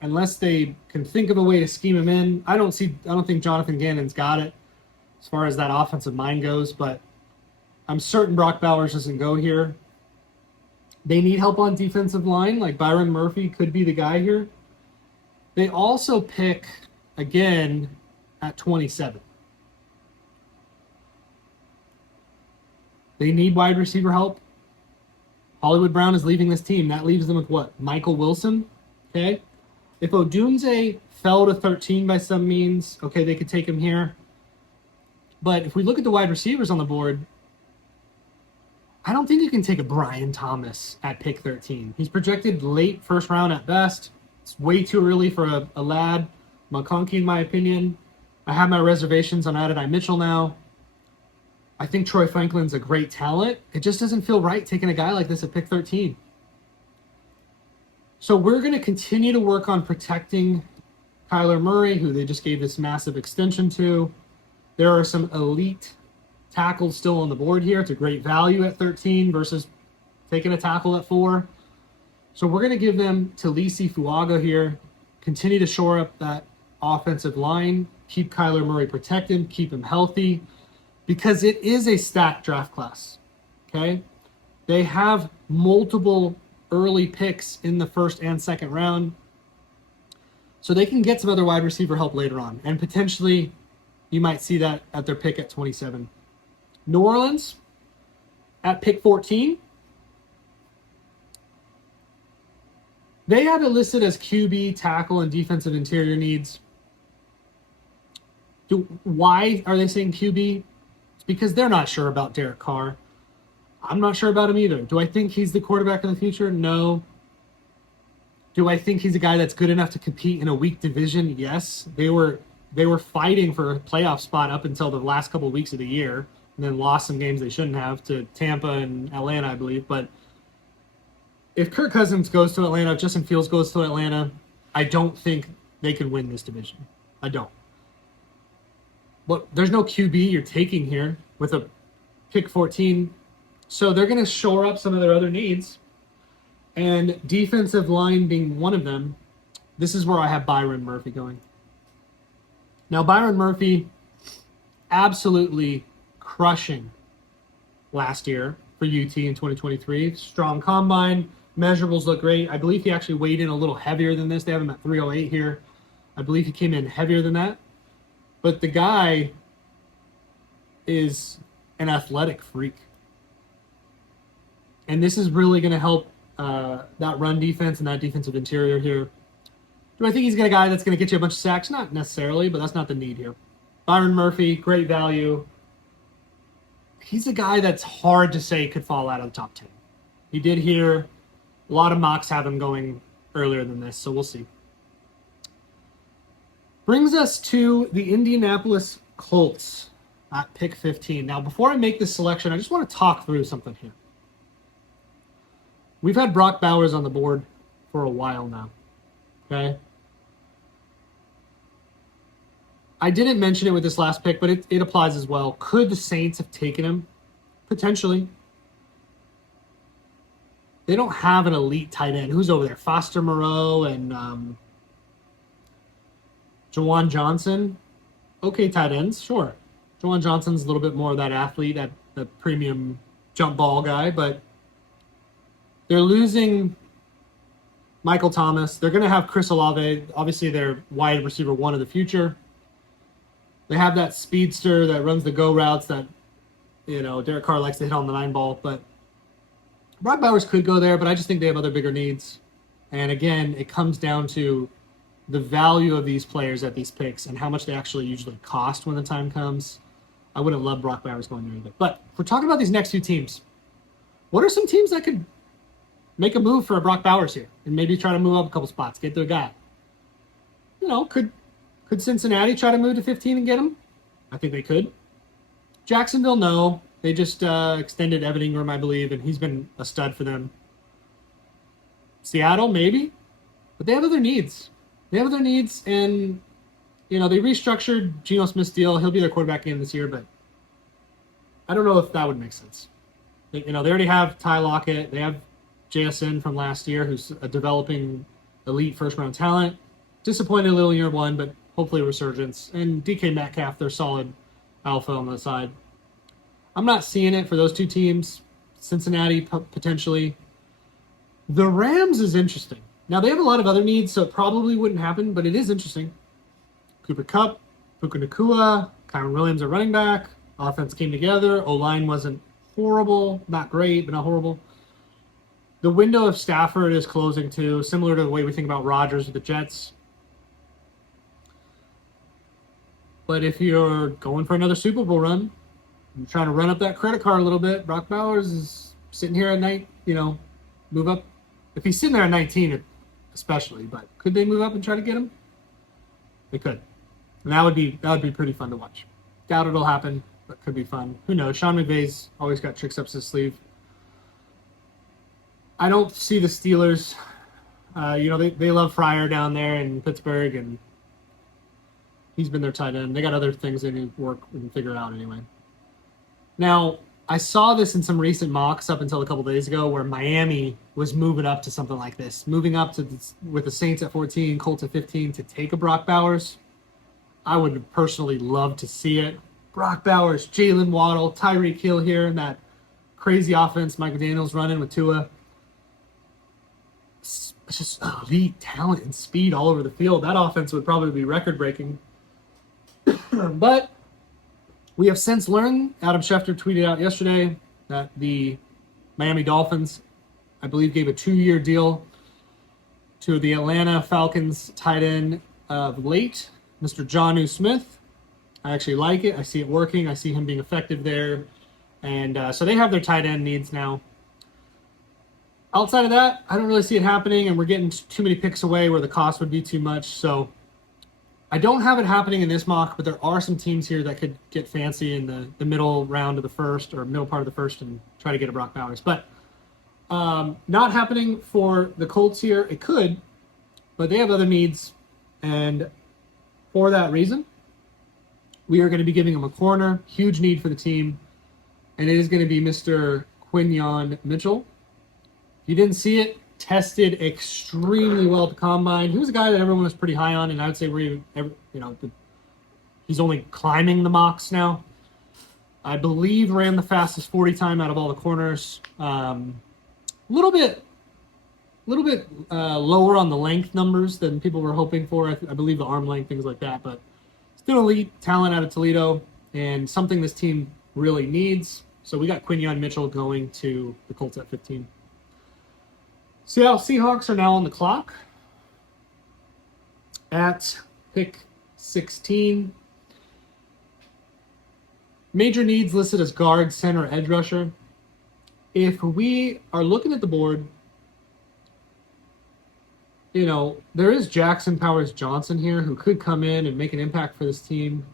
Unless they can think of a way to scheme him in. I don't think Jonathan Gannon's got it as far as that offensive mind goes, but I'm certain Brock Bowers doesn't go here. They need help on defensive line, like Byron Murphy could be the guy here. They also pick, again, at 27. They need wide receiver help. Hollywood Brown is leaving this team. That leaves them with what? Michael Wilson? Okay. If Odunze fell to 13 by some means, okay, they could take him here. But if we look at the wide receivers on the board, I don't think you can take a Brian Thomas at pick 13. He's projected late first round at best. It's way too early for a lad McConkey, in my opinion. I have my reservations on Adonai Mitchell now. I think Troy Franklin's a great talent. It just doesn't feel right taking a guy like this at pick 13. So we're going to continue to work on protecting Kyler Murray, who they just gave this massive extension to. There are some elite tackles still on the board here. It's a great value at 13 versus taking a tackle at 4. So we're going to give them Talisi Fuaga here, continue to shore up that offensive line, keep Kyler Murray protected, keep him healthy, because it is a stacked draft class, okay? They have multiple early picks in the first and second round, so they can get some other wide receiver help later on, and potentially you might see that at their pick at 27. New Orleans at pick 14. They have it listed as QB, tackle, and defensive interior needs. Why are they saying QB? It's because they're not sure about Derek Carr. I'm not sure about him either. Do I think he's the quarterback of the future? No. Do I think he's a guy that's good enough to compete in a weak division? Yes. They were fighting for a playoff spot up until the last couple of weeks of the year, and then lost some games they shouldn't have to Tampa and Atlanta, I believe. But if Kirk Cousins goes to Atlanta, if Justin Fields goes to Atlanta, I don't think they can win this division. I don't. But there's no QB you're taking here with a pick 14. So they're going to shore up some of their other needs. And defensive line being one of them, this is where I have Byron Murphy going. Now, Byron Murphy absolutely crushing last year for UT in 2023. Strong combine. Measurables look great. I believe he actually weighed in a little heavier than this. They have him at 308 here. I believe he came in heavier than that. But the guy is an athletic freak. And this is really going to help that run defense and that defensive interior here. Do I think he's a guy that's going to get you a bunch of sacks? Not necessarily, but that's not the need here. Byron Murphy, great value. He's a guy that's hard to say could fall out of the top 10. He did here. A lot of mocks have him going earlier than this, so we'll see. Brings us to the Indianapolis Colts at pick 15. Now, before I make this selection, I just want to talk through something here. We've had Brock Bowers on the board for a while now, okay? I didn't mention it with this last pick, but it applies as well. Could the Saints have taken him? Potentially. They don't have an elite tight end. Who's over there? Foster Moreau and Jawan Johnson. Okay, tight ends, sure. Jawan Johnson's a little bit more of that athlete, that premium jump ball guy, but they're losing Michael Thomas. They're going to have Chris Olave, obviously their wide receiver one of the future. They have that speedster that runs the go routes that, Derek Carr likes to hit on the 9 ball. But Brock Bowers could go there, but I just think they have other bigger needs. And again, it comes down to the value of these players at these picks and how much they actually usually cost when the time comes. I wouldn't love Brock Bowers going there either. But if we're talking about these next few teams, what are some teams that could make a move for Brock Bowers here and maybe try to move up a couple spots, get their guy? Could Cincinnati try to move to 15 and get him? I think they could. Jacksonville, no. They just extended Evan Ingram, I believe, and he's been a stud for them. Seattle, maybe. But they have other needs. And, they restructured Geno Smith's deal. He'll be their quarterback again this year, but I don't know if that would make sense. They already have Ty Lockett. They have JSN from last year, who's a developing elite first-round talent. Disappointed a little year one, but hopefully a resurgence. And DK Metcalf, they're solid alpha on the side. I'm not seeing it for those two teams. Cincinnati, potentially. The Rams is interesting. Now, they have a lot of other needs, so it probably wouldn't happen, but it is interesting. Cooper Kupp, Puka Nacua, Kyron Williams at running back. Offense came together. O-line wasn't horrible. Not great, but not horrible. The window of Stafford is closing too, similar to the way we think about Rodgers with the Jets. But if you're going for another Super Bowl run, you're trying to run up that credit card a little bit, Brock Bowers is sitting here at night, move up. If he's sitting there at 19, especially, but could they move up and try to get him? They could. And that would be pretty fun to watch. Doubt it'll happen, but could be fun. Who knows? Sean McVay's always got tricks up his sleeve. I don't see the Steelers. They love Fryer down there in Pittsburgh, and he's been their tight end. They got other things they need to work and figure out anyway. Now, I saw this in some recent mocks up until a couple days ago where Miami was moving up to something like this, moving up to with the Saints at 14, Colts at 15 to take a Brock Bowers. I would personally love to see it. Brock Bowers, Jalen Waddle, Tyreek Hill here, and that crazy offense Mike McDaniel's running with Tua. It's just elite talent and speed all over the field. That offense would probably be record-breaking. But we have since learned, Adam Schefter tweeted out yesterday, that the Miami Dolphins, I believe, gave a 2-year deal to the Atlanta Falcons tight end of late, Mr. Jonnu Smith. I actually like it. I see it working. I see him being effective there. And so they have their tight end needs now. Outside of that, I don't really see it happening, and we're getting too many picks away where the cost would be too much. So I don't have it happening in this mock, but there are some teams here that could get fancy in the middle round of the first or middle part of the first and try to get a Brock Bowers. But not happening for the Colts here. It could, but they have other needs. And for that reason, we are going to be giving them a corner. Huge need for the team. And it is going to be Mr. Quinyon Mitchell. If you didn't see it, tested extremely well at the combine. He was a guy that everyone was pretty high on, and I would say he's only climbing the mocks now. I believe ran the fastest 40 time out of all the corners. A little bit lower on the length numbers than people were hoping for. I believe the arm length, things like that, but still elite talent out of Toledo and something this team really needs. So we got Quinyon Mitchell going to the Colts at 15. Seattle Seahawks are now on the clock at pick 16. Major needs listed as guard, center, edge rusher. If we are looking at the board, there is Jackson Powers Johnson here who could come in and make an impact for this team.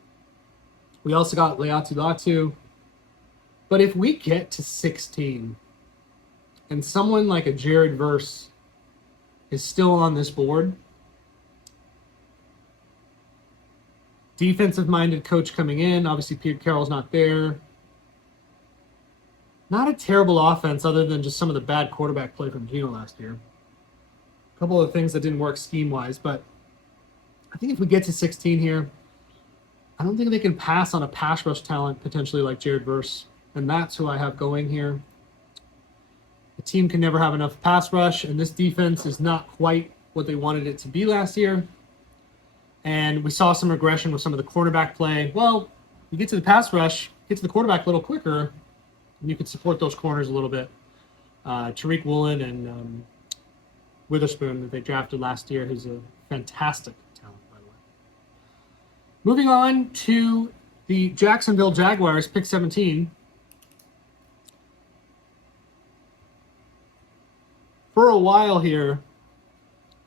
We also got Leatu Latu. But if we get to 16 and someone like a Jared Verse is still on this board, defensive-minded coach coming in, obviously Pete Carroll's not there. Not a terrible offense other than just some of the bad quarterback play from Geno last year. A couple of things that didn't work scheme-wise, but I think if we get to 16 here, I don't think they can pass on a pass rush talent potentially like Jared Verse, and that's who I have going here. The team can never have enough pass rush, and this defense is not quite what they wanted it to be last year. And we saw some regression with some of the quarterback play. Well, you get to the pass rush, get to the quarterback a little quicker, and you can support those corners a little bit. Tariq Woolen and Witherspoon that they drafted last year, who's a fantastic talent, by the way. Moving on to the Jacksonville Jaguars, pick 17. For a while here,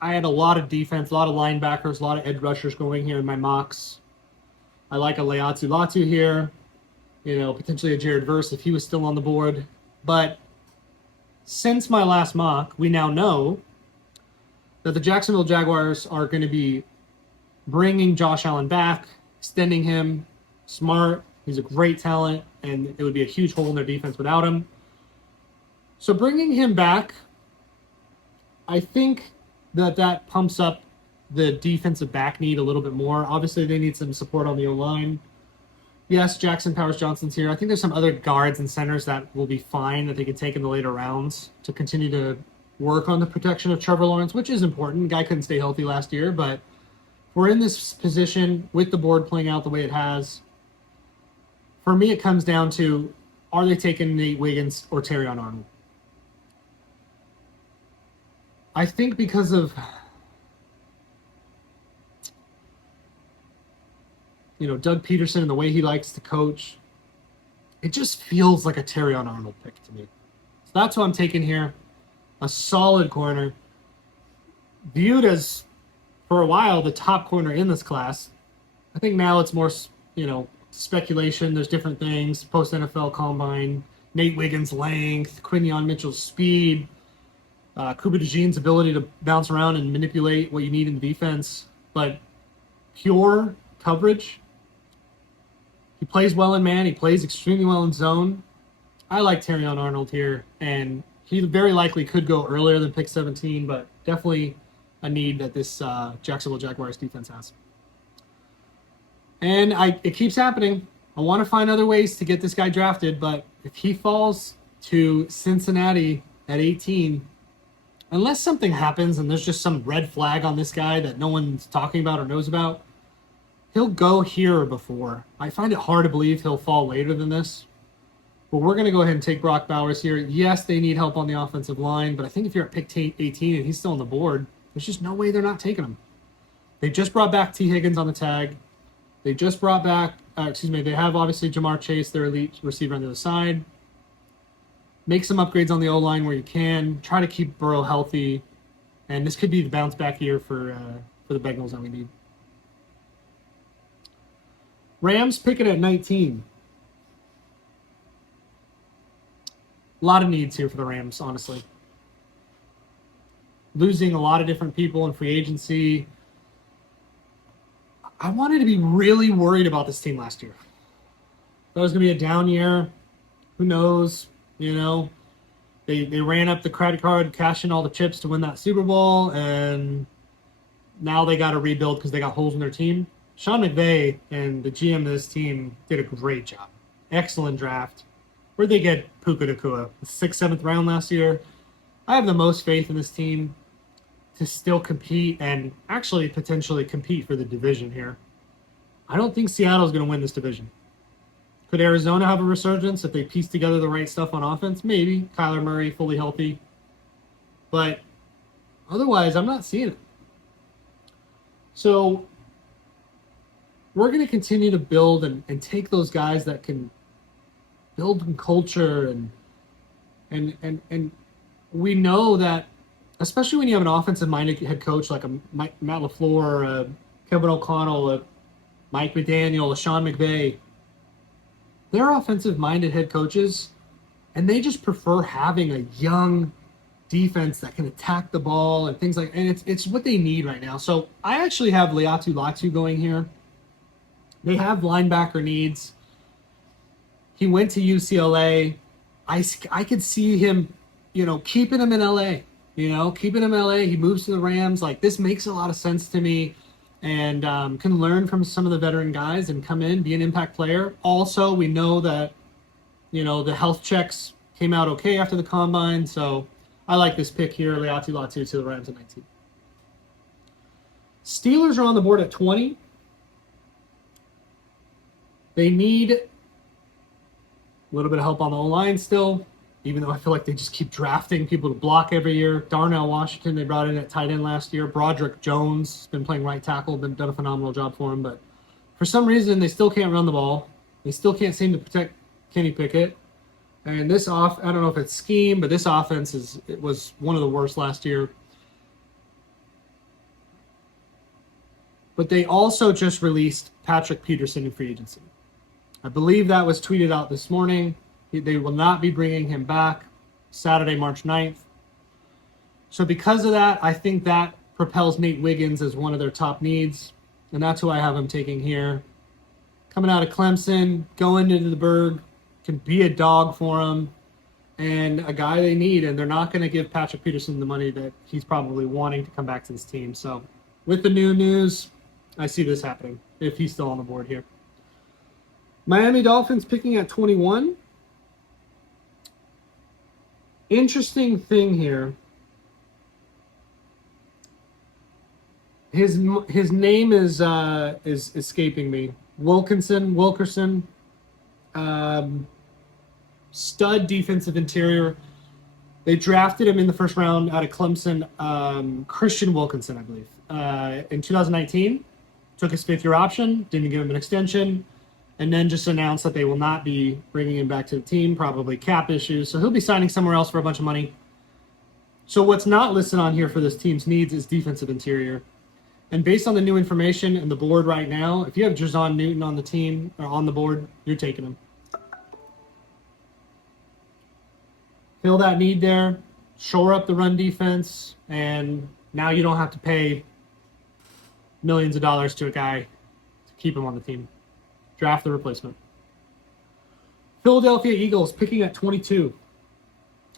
I had a lot of defense, a lot of linebackers, a lot of edge rushers going here in my mocks. I like a Leatu Latu here, potentially a Jared Verse if he was still on the board. But since my last mock, we now know that the Jacksonville Jaguars are going to be bringing Josh Allen back, extending him. Smart. He's a great talent, and it would be a huge hole in their defense without him. So bringing him back, I think that pumps up the defensive back need a little bit more. Obviously, they need some support on the O-line. Yes, Jackson Powers Johnson's here. I think there's some other guards and centers that will be fine that they can take in the later rounds to continue to work on the protection of Trevor Lawrence, which is important. The guy couldn't stay healthy last year, but we're in this position with the board playing out the way it has. For me, it comes down to, are they taking Nate Wiggins or Terrion Arnold? I think because of, Doug Peterson and the way he likes to coach, it just feels like a Terrion Arnold pick to me. So that's who I'm taking here. A solid corner. Viewed as for a while the top corner in this class. I think now it's more, speculation. There's different things. Post NFL Combine, Nate Wiggins' length, Quinyon Mitchell's speed, Kuba DeJean's ability to bounce around and manipulate what you need in the defense. But pure coverage, he plays well in man. He plays extremely well in zone. I like Terrion Arnold here, and he very likely could go earlier than pick 17, but definitely a need that this Jacksonville Jaguars defense has. And it keeps happening. I want to find other ways to get this guy drafted, but if he falls to Cincinnati at 18, unless something happens and there's just some red flag on this guy that no one's talking about or knows about, he'll go here or before. I find it hard to believe he'll fall later than this. But we're going to go ahead and take Brock Bowers here. Yes, they need help on the offensive line, but I think if you're at pick 18 and he's still on the board, there's just no way they're not taking him. They just brought back T. Higgins on the tag. They just brought back, they have obviously Jamar Chase, their elite receiver on the other side. Make some upgrades on the O-line where you can. Try to keep Burrow healthy. And this could be the bounce back year for the Bengals that we need. Rams pick it at 19. A lot of needs here for the Rams, honestly. Losing a lot of different people in free agency. I wanted to be really worried about this team last year. Thought it was going to be a down year. Who knows? They ran up the credit card, cashed in all the chips to win that Super Bowl, and now they got to rebuild because they got holes in their team. Sean McVay and the GM of this team did a great job. Excellent draft. Where'd they get Puka Nacua? The 6th, 7th round last year. I have the most faith in this team to still compete and actually potentially compete for the division here. I don't think Seattle's going to win this division. Could Arizona have a resurgence if they piece together the right stuff on offense? Maybe. Kyler Murray fully healthy. But otherwise, I'm not seeing it. So we're going to continue to build and take those guys that can build culture and we know that, especially when you have an offensive-minded head coach like a Matt LaFleur, a Kevin O'Connell, a Mike McDaniel, a Sean McVay, they're offensive-minded head coaches, and they just prefer having a young defense that can attack the ball and things like. And it's what they need right now. So I actually have Leatu Latu going here. They have linebacker needs. He went to UCLA. I could see him, keeping him in LA. Keeping him in LA. He moves to the Rams. Like, this makes a lot of sense to me, and can learn from some of the veteran guys and come in, be an impact player. Also, we know that, the health checks came out okay after the combine. So I like this pick here, Leatu Latu to the Rams at 19. Steelers are on the board at 20. They need a little bit of help on the O-line still, even though I feel like they just keep drafting people to block every year. Darnell Washington, they brought in at tight end last year. Broderick Jones has been playing right tackle, done a phenomenal job for him. But for some reason, they still can't run the ball. They still can't seem to protect Kenny Pickett. And I don't know if it's scheme, but this offense was one of the worst last year. But they also just released Patrick Peterson in free agency. I believe that was tweeted out this morning. They will not be bringing him back Saturday, March 9th. So because of that, I think that propels Nate Wiggins as one of their top needs. And that's who I have him taking here. Coming out of Clemson, going into the Berg, can be a dog for him, and a guy they need. And they're not going to give Patrick Peterson the money that he's probably wanting to come back to this team. So with the new news, I see this happening if he's still on the board here. Miami Dolphins picking at 21. Interesting thing here. His name is escaping me. Wilkerson. Stud defensive interior. They drafted him in the first round out of Clemson. Christian Wilkinson, I believe, in 2019. Took his 5th-year option. Didn't give him an extension. And then just announced that they will not be bringing him back to the team, probably cap issues. So he'll be signing somewhere else for a bunch of money. So what's not listed on here for this team's needs is defensive interior. And based on the new information and the board right now, if you have Jason Newton on the team or on the board, you're taking him. Fill that need there, shore up the run defense, and now you don't have to pay millions of dollars to a guy to keep him on the team. Draft the replacement. Philadelphia Eagles picking at 22.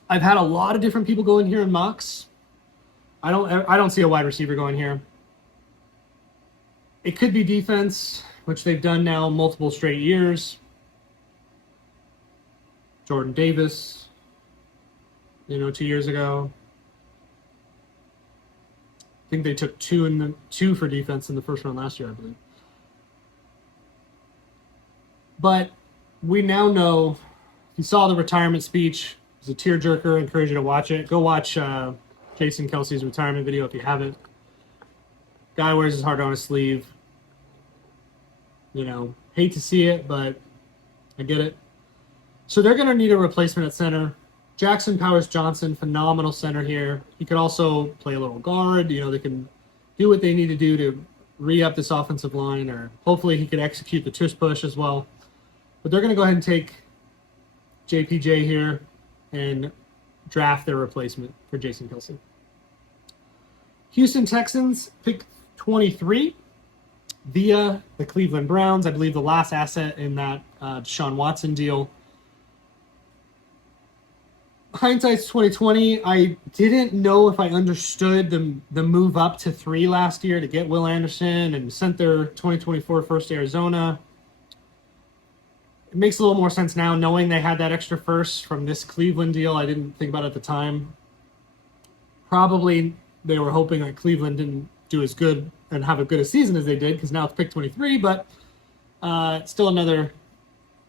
I've had a lot of different people go in here in mocks. I don't see a wide receiver going here. It could be defense, which they've done now multiple straight years. Jordan Davis, 2 years ago. I think they took two for defense in the first round last year, I believe. But we now know, if you saw the retirement speech, it was a tearjerker. I encourage you to watch it. Go watch Jason Kelsey's retirement video if you haven't. Guy wears his heart on his sleeve. Hate to see it, but I get it. So they're going to need a replacement at center. Jackson Powers Johnson, phenomenal center here. He could also play a little guard. They can do what they need to do to re-up this offensive line, or hopefully he could execute the tush push as well. But they're going to go ahead and take JPJ here and draft their replacement for Jason Kelsey. Houston Texans pick 23 via the Cleveland Browns. I believe the last asset in that Deshaun Watson deal. Hindsight's 2020. I didn't know if I understood the move up to 3 last year to get Will Anderson and sent their 2024 first to Arizona. It makes a little more sense now, knowing they had that extra first from this Cleveland deal. I didn't think about it at the time. Probably they were hoping that Cleveland didn't do as good and have as good a season as they did, because now it's pick 23, but still another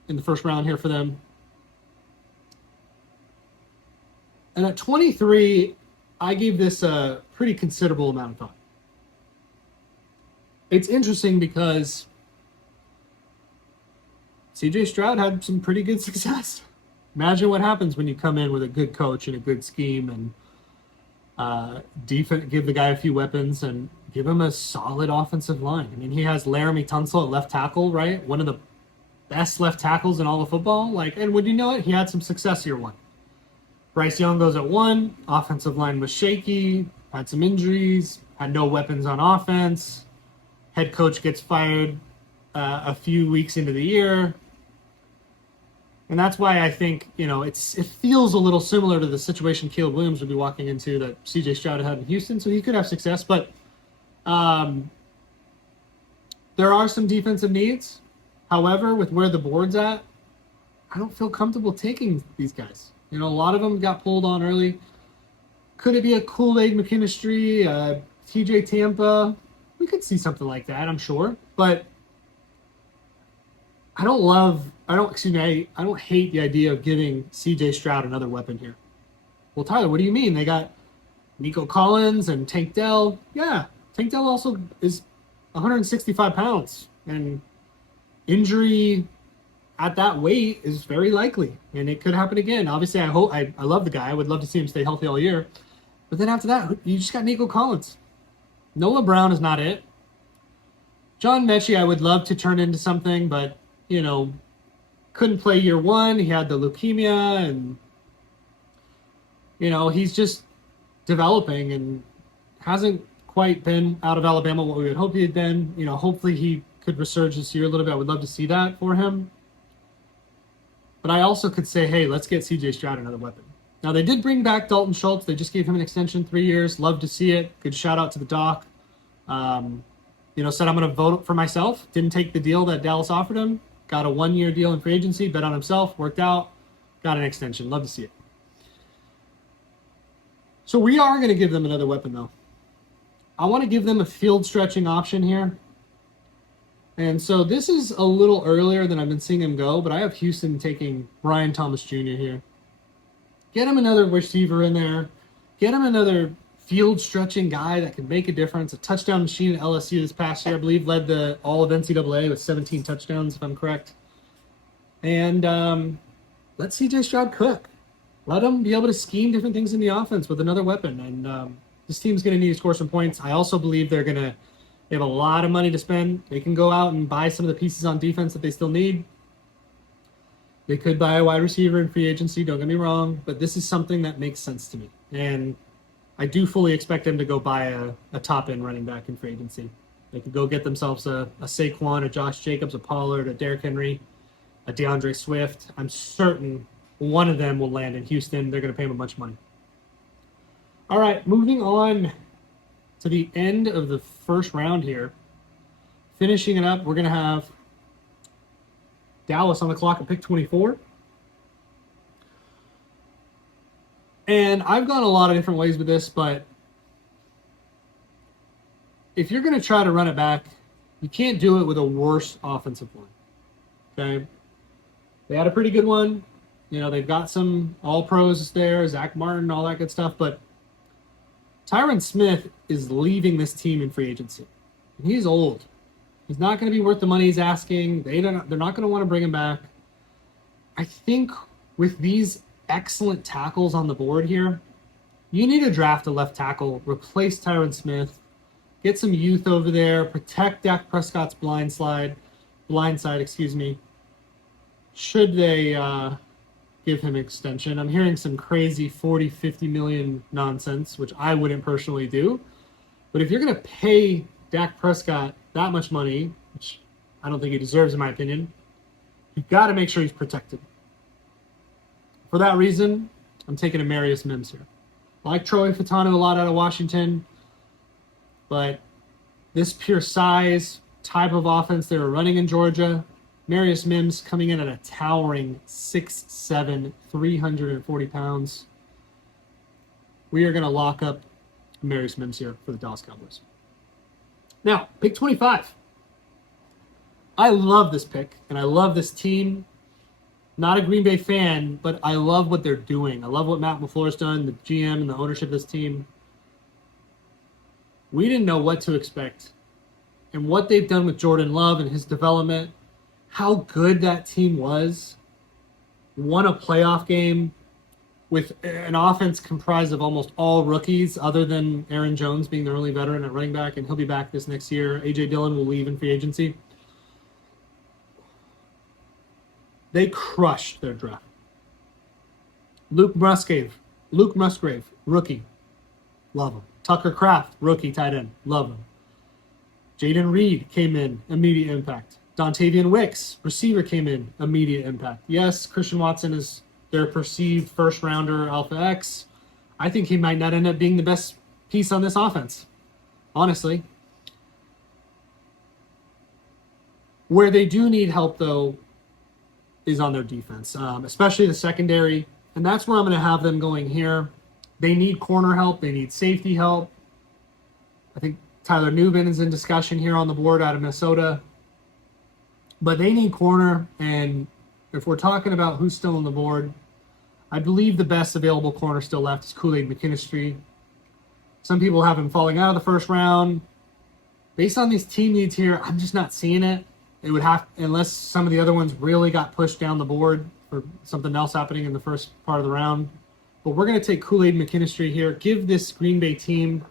in the first round here for them. And at 23, I gave this a pretty considerable amount of thought. It's interesting because CJ Stroud had some pretty good success. Imagine what happens when you come in with a good coach and a good scheme and give the guy a few weapons and give him a solid offensive line. I mean, he has Laramie Tunsil at left tackle, right? One of the best left tackles in all of football. And would you know it? He had some success year one. Bryce Young goes at 1. Offensive line was shaky, had some injuries, had no weapons on offense. Head coach gets fired a few weeks into the year. And that's why I think, it feels a little similar to the situation Caleb Williams would be walking into that CJ Stroud had in Houston, so he could have success. But there are some defensive needs. However, with where the board's at, I don't feel comfortable taking these guys. A lot of them got pulled on early. Could it be a Kool-Aid McKinstry, TJ Tampa? We could see something like that, I'm sure. But I don't hate the idea of giving CJ Stroud another weapon here. Well, Tyler, what do you mean? They got Nico Collins and Tank Dell. Yeah, Tank Dell also is 165 pounds. And injury at that weight is very likely, and it could happen again. Obviously, I love the guy. I would love to see him stay healthy all year. But then after that, you just got Nico Collins. Noah Brown is not it. John Mechie, I would love to turn into something, but, couldn't play year one. He had the leukemia, and, he's just developing and hasn't quite been out of Alabama what we would hope he had been. Hopefully he could resurge this year a little bit. I would love to see that for him. But I also could say, hey, let's get CJ Stroud another weapon. Now, they did bring back Dalton Schultz. They just gave him an extension, 3 years. Love to see it. Good shout out to the doc. Said I'm going to vote for myself. Didn't take the deal that Dallas offered him. Got a 1-year deal in free agency. Bet on himself. Worked out. Got an extension. Love to see it. So we are going to give them another weapon, though. I want to give them a field stretching option here. And so this is a little earlier than I've been seeing him go, but I have Houston taking Brian Thomas Jr. here. Get him another receiver in there. Get him another field stretching guy that can make a difference. A touchdown machine at LSU this past year, I believe, led all of NCAA with 17 touchdowns, if I'm correct. And let CJ Stroud cook. Let him be able to scheme different things in the offense with another weapon. And this team's going to need to score some points. I also believe they're going to They have a lot of money to spend. They can go out and buy some of the pieces on defense that they still need. They could buy a wide receiver in free agency, don't get me wrong, but this is something that makes sense to me. And I do fully expect them to go buy a top-end running back in free agency. They could go get themselves a Saquon, a Josh Jacobs, a Pollard, a Derrick Henry, a DeAndre Swift. I'm certain one of them will land in Houston. They're going to pay him a bunch of money. All right, moving on to the end of the first round here. Finishing it up, we're going to have Dallas on the clock at pick 24. And I've gone a lot of different ways with this, but if you're going to try to run it back, you can't do it with a worse offensive line. Okay? They had a pretty good one. You know, they've got some all-pros there, Zach Martin, all that good stuff, but Tyron Smith is leaving this team in free agency. And he's old. He's not going to be worth the money he's asking. They're not going to want to bring him back. I think with these excellent tackles on the board here, you need to draft a left tackle, replace Tyron Smith, get some youth over there, protect Dak Prescott's blind side, should they give him extension. I'm hearing some crazy 40, 50 million nonsense, which I wouldn't personally do. But if you're going to pay Dak Prescott that much money, which I don't think he deserves in my opinion, you've got to make sure he's protected. For that reason, I'm taking Amarius Mims here. I like Troy Fautanu a lot out of Washington, but this pure size, type of offense they were running in Georgia, Amarius Mims coming in at a towering 6'7", 340 pounds. We are going to lock up Amarius Mims here for the Dallas Cowboys. Now, pick 25. I love this pick, and I love this team. Not a Green Bay fan, but I love what they're doing. I love what Matt LaFleur's done, the GM and the ownership of this team. We didn't know what to expect. And what they've done with Jordan Love and his development, how good that team was, won a playoff game with an offense comprised of almost all rookies other than Aaron Jones being the only veteran at running back, and he'll be back this next year. A.J. Dillon will leave in free agency. They crushed their draft. Luke Musgrave, rookie. Love him. Tucker Kraft, rookie tight end. Love him. Jaden Reed came in, immediate impact. Dontavian Wicks, receiver, came in, immediate impact. Yes, Christian Watson is their perceived first-rounder Alpha X. I think he might not end up being the best piece on this offense, honestly. Where they do need help, though, is on their defense, especially the secondary. And that's where I'm going to have them going here. They need corner help. They need safety help. I think Tyler Nubin is in discussion here on the board out of Minnesota. But they need corner. And if we're talking about who's still on the board, I believe the best available corner still left is Kool-Aid McKinstry. Some people have him falling out of the first round. Based on these team needs here, I'm just not seeing it. It would have, unless some of the other ones really got pushed down the board for something else happening in the first part of the round. But we're going to take Kool-Aid McKinstry here. Give this Green Bay team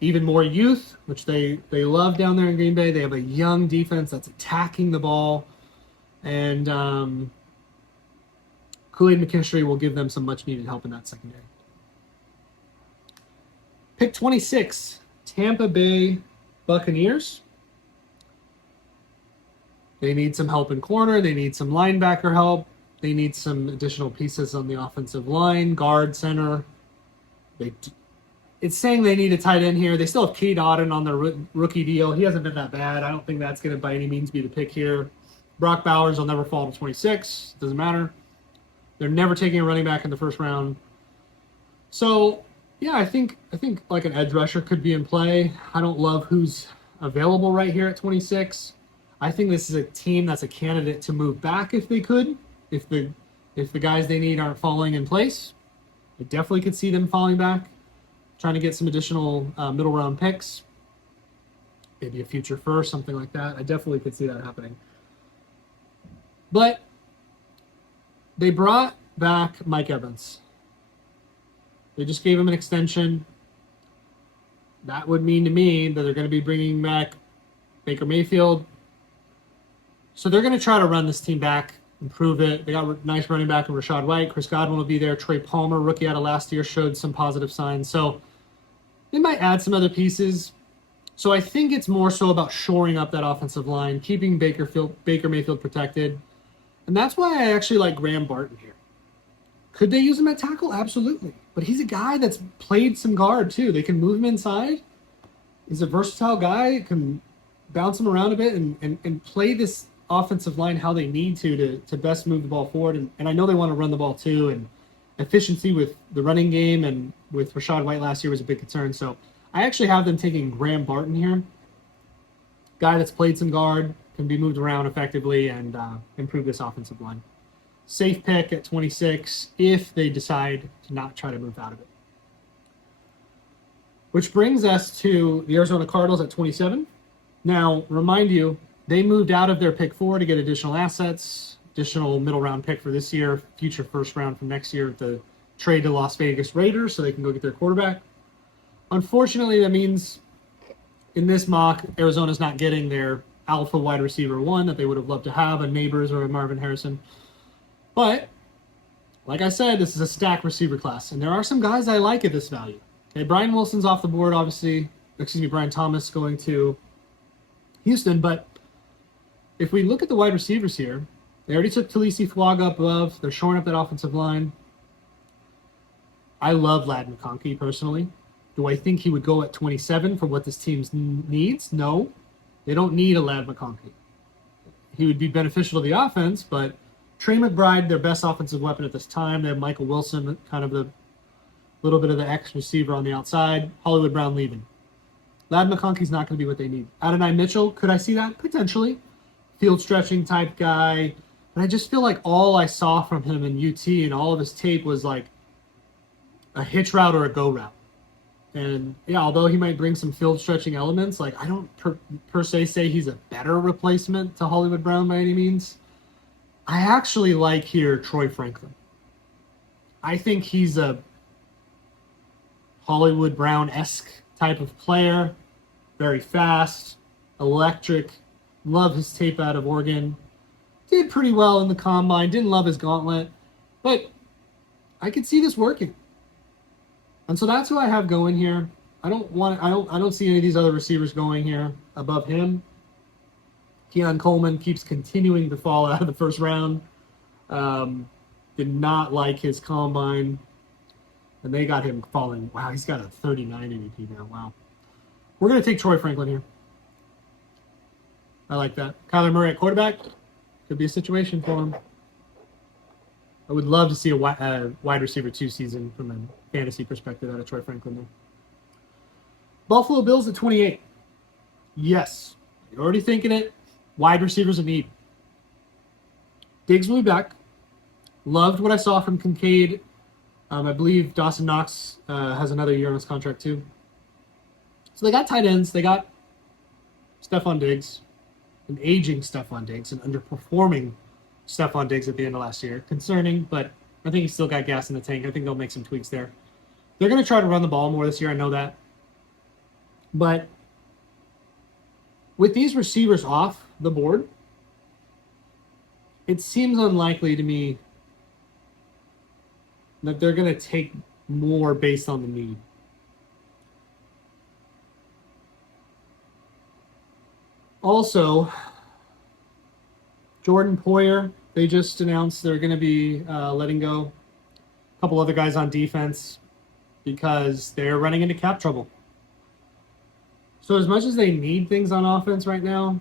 even more youth, which they love down there in Green Bay. They have a young defense that's attacking the ball. And Kool-Aid McKinstry will give them some much-needed help in that secondary. Pick 26, Tampa Bay Buccaneers. They need some help in corner. They need some linebacker help. They need some additional pieces on the offensive line, guard, center. It's saying they need a tight end here. They still have Cade Otton on their rookie deal. He hasn't been that bad. I don't think that's going to by any means be the pick here. Brock Bowers will never fall to 26. Doesn't matter. They're never taking a running back in the first round. So, yeah, I think like an edge rusher could be in play. I don't love who's available right here at 26. I think this is a team that's a candidate to move back if they could. If the guys they need aren't falling in place, I definitely could see them falling back, trying to get some additional middle round picks, maybe a future first, something like that. I definitely could see that happening. But they brought back Mike Evans. They just gave him an extension. That would mean to me that they're going to be bringing back Baker Mayfield. So they're going to try to run this team back, improve it. They got a nice running back in Rashad White. Chris Godwin will be there. Trey Palmer, rookie out of last year, showed some positive signs. So they might add some other pieces. So I think it's more so about shoring up that offensive line, keeping Baker Mayfield protected. And that's why I actually like Graham Barton here. Could they use him at tackle? Absolutely. But he's a guy that's played some guard too. They can move him inside. He's a versatile guy, can bounce him around a bit and play this offensive line how they need to best move the ball forward. And I know they want to run the ball too. And efficiency with the running game and with Rashad White last year was a big concern. So I actually have them taking Graham Barton here. Guy that's played some guard, can be moved around effectively and improve this offensive line. Safe pick at 26 if they decide to not try to move out of it. Which brings us to the Arizona Cardinals at 27. Now, remind you, they moved out of their pick 4 to get additional assets, additional middle round pick for this year, future first round from next year to trade to Las Vegas Raiders so they can go get their quarterback. Unfortunately, that means in this mock, Arizona's not getting their alpha wide receiver 1 that they would have loved to have, a Neighbors or a Marvin Harrison. But, like I said, this is a stacked receiver class, and there are some guys I like at this value. Okay, Brian Wilson's off the board, obviously. Brian Thomas going to Houston. But if we look at the wide receivers here, they already took Talisi Fuaga up above. They're shoring up that offensive line. I love Ladd McConkey personally. Do I think he would go at 27 for what this team needs? No. They don't need a Ladd McConkey. He would be beneficial to the offense, but Trey McBride, their best offensive weapon at this time. They have Michael Wilson, kind of the little bit of the X receiver on the outside. Hollywood Brown leaving. Ladd McConkey's not going to be what they need. Adonai Mitchell, could I see that? Potentially. Field stretching type guy. But I just feel like all I saw from him in UT and all of his tape was like a hitch route or a go route. And yeah, although he might bring some field stretching elements, like I don't per se say he's a better replacement to Hollywood Brown by any means. I actually like here Troy Franklin. I think he's a Hollywood Brown-esque type of player. Very fast, electric. Love his tape out of Oregon. Did pretty well in the combine. Didn't love his gauntlet. But I could see this working. And so that's who I have going here. I don't see any of these other receivers going here above him. Keon Coleman keeps continuing to fall out of the first round. Did not like his combine. And they got him falling. Wow, he's got a 39 ADP now. Wow. We're going to take Troy Franklin here. I like that. Kyler Murray at quarterback. Could be a situation for him. I would love to see a wide receiver 2 season from a fantasy perspective out of Troy Franklin there. Buffalo Bills at 28. Yes. You're already thinking it. Wide receivers a need. Diggs will be back. Loved what I saw from Kincaid. I believe Dawson Knox has another year on his contract too. So they got tight ends. They got Stephon Diggs, an aging Stephon Diggs, an underperforming Stephon Diggs at the end of last year. Concerning, but I think he's still got gas in the tank. I think they'll make some tweaks there. They're going to try to run the ball more this year. I know that. But with these receivers off the board, it seems unlikely to me that they're going to take more based on the need. Also, Jordan Poyer, they just announced they're going to be letting go a couple other guys on defense because they're running into cap trouble. So as much as they need things on offense right now,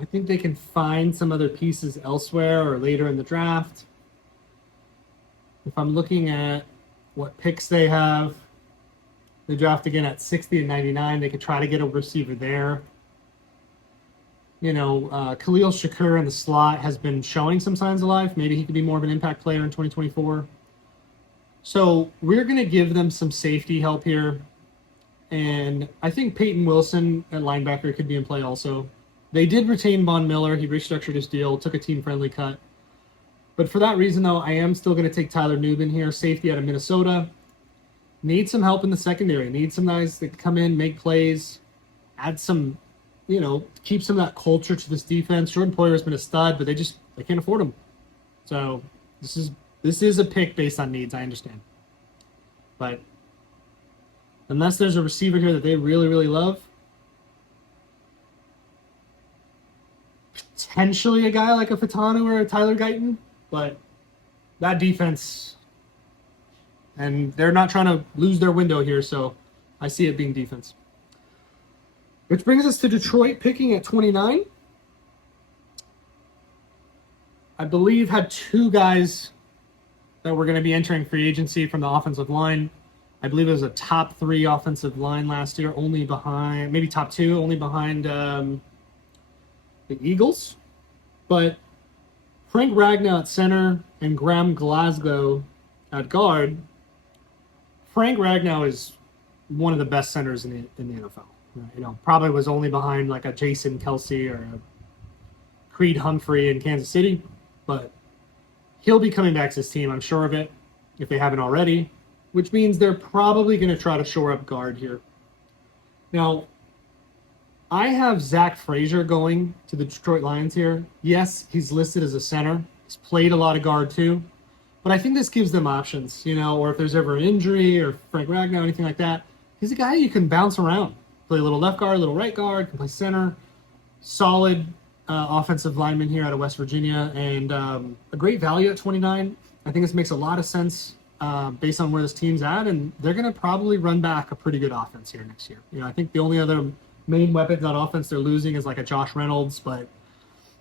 I think they can find some other pieces elsewhere or later in the draft. If I'm looking at what picks they have, they draft again at 60 and 99. They could try to get a receiver there. You know, Khalil Shakur in the slot has been showing some signs of life. Maybe he could be more of an impact player in 2024. So we're going to give them some safety help here. And I think Peyton Wilson at linebacker could be in play also. They did retain Von Miller. He restructured his deal, took a team-friendly cut. But for that reason, though, I am still going to take Tyler Nubin here, safety out of Minnesota. Need some help in the secondary. Need some guys that come in, make plays, add some keep some of that culture to this defense. Jordan Poyer has been a stud, but they can't afford him. So this is a pick based on needs. I understand, but unless there's a receiver here that they really, really love, potentially a guy like a Fatanu or a Tyler Guyton, but that defense, and they're not trying to lose their window here, so I see it being defense. Which brings us to Detroit picking at 29. I believe had two guys that were going to be entering free agency from the offensive line. I believe it was a top 3 offensive line last year, only behind, maybe top 2, only behind the Eagles. But Frank Ragnow at center and Graham Glasgow at guard. Frank Ragnow is one of the best centers in the NFL. Probably was only behind like a Jason Kelsey or a Creed Humphrey in Kansas City, but he'll be coming back to his team, I'm sure of it, if they haven't already, which means they're probably going to try to shore up guard here. Now, I have Zach Frazier going to the Detroit Lions here. Yes, he's listed as a center. He's played a lot of guard too, but I think this gives them options, or if there's ever an injury or Frank Ragnow, anything like that, he's a guy you can bounce around. Play a little left guard, a little right guard, can play center. Solid offensive lineman here out of West Virginia, and a great value at 29. I think this makes a lot of sense based on where this team's at, and they're going to probably run back a pretty good offense here next year. I think the only other main weapons on offense they're losing is like a Josh Reynolds, but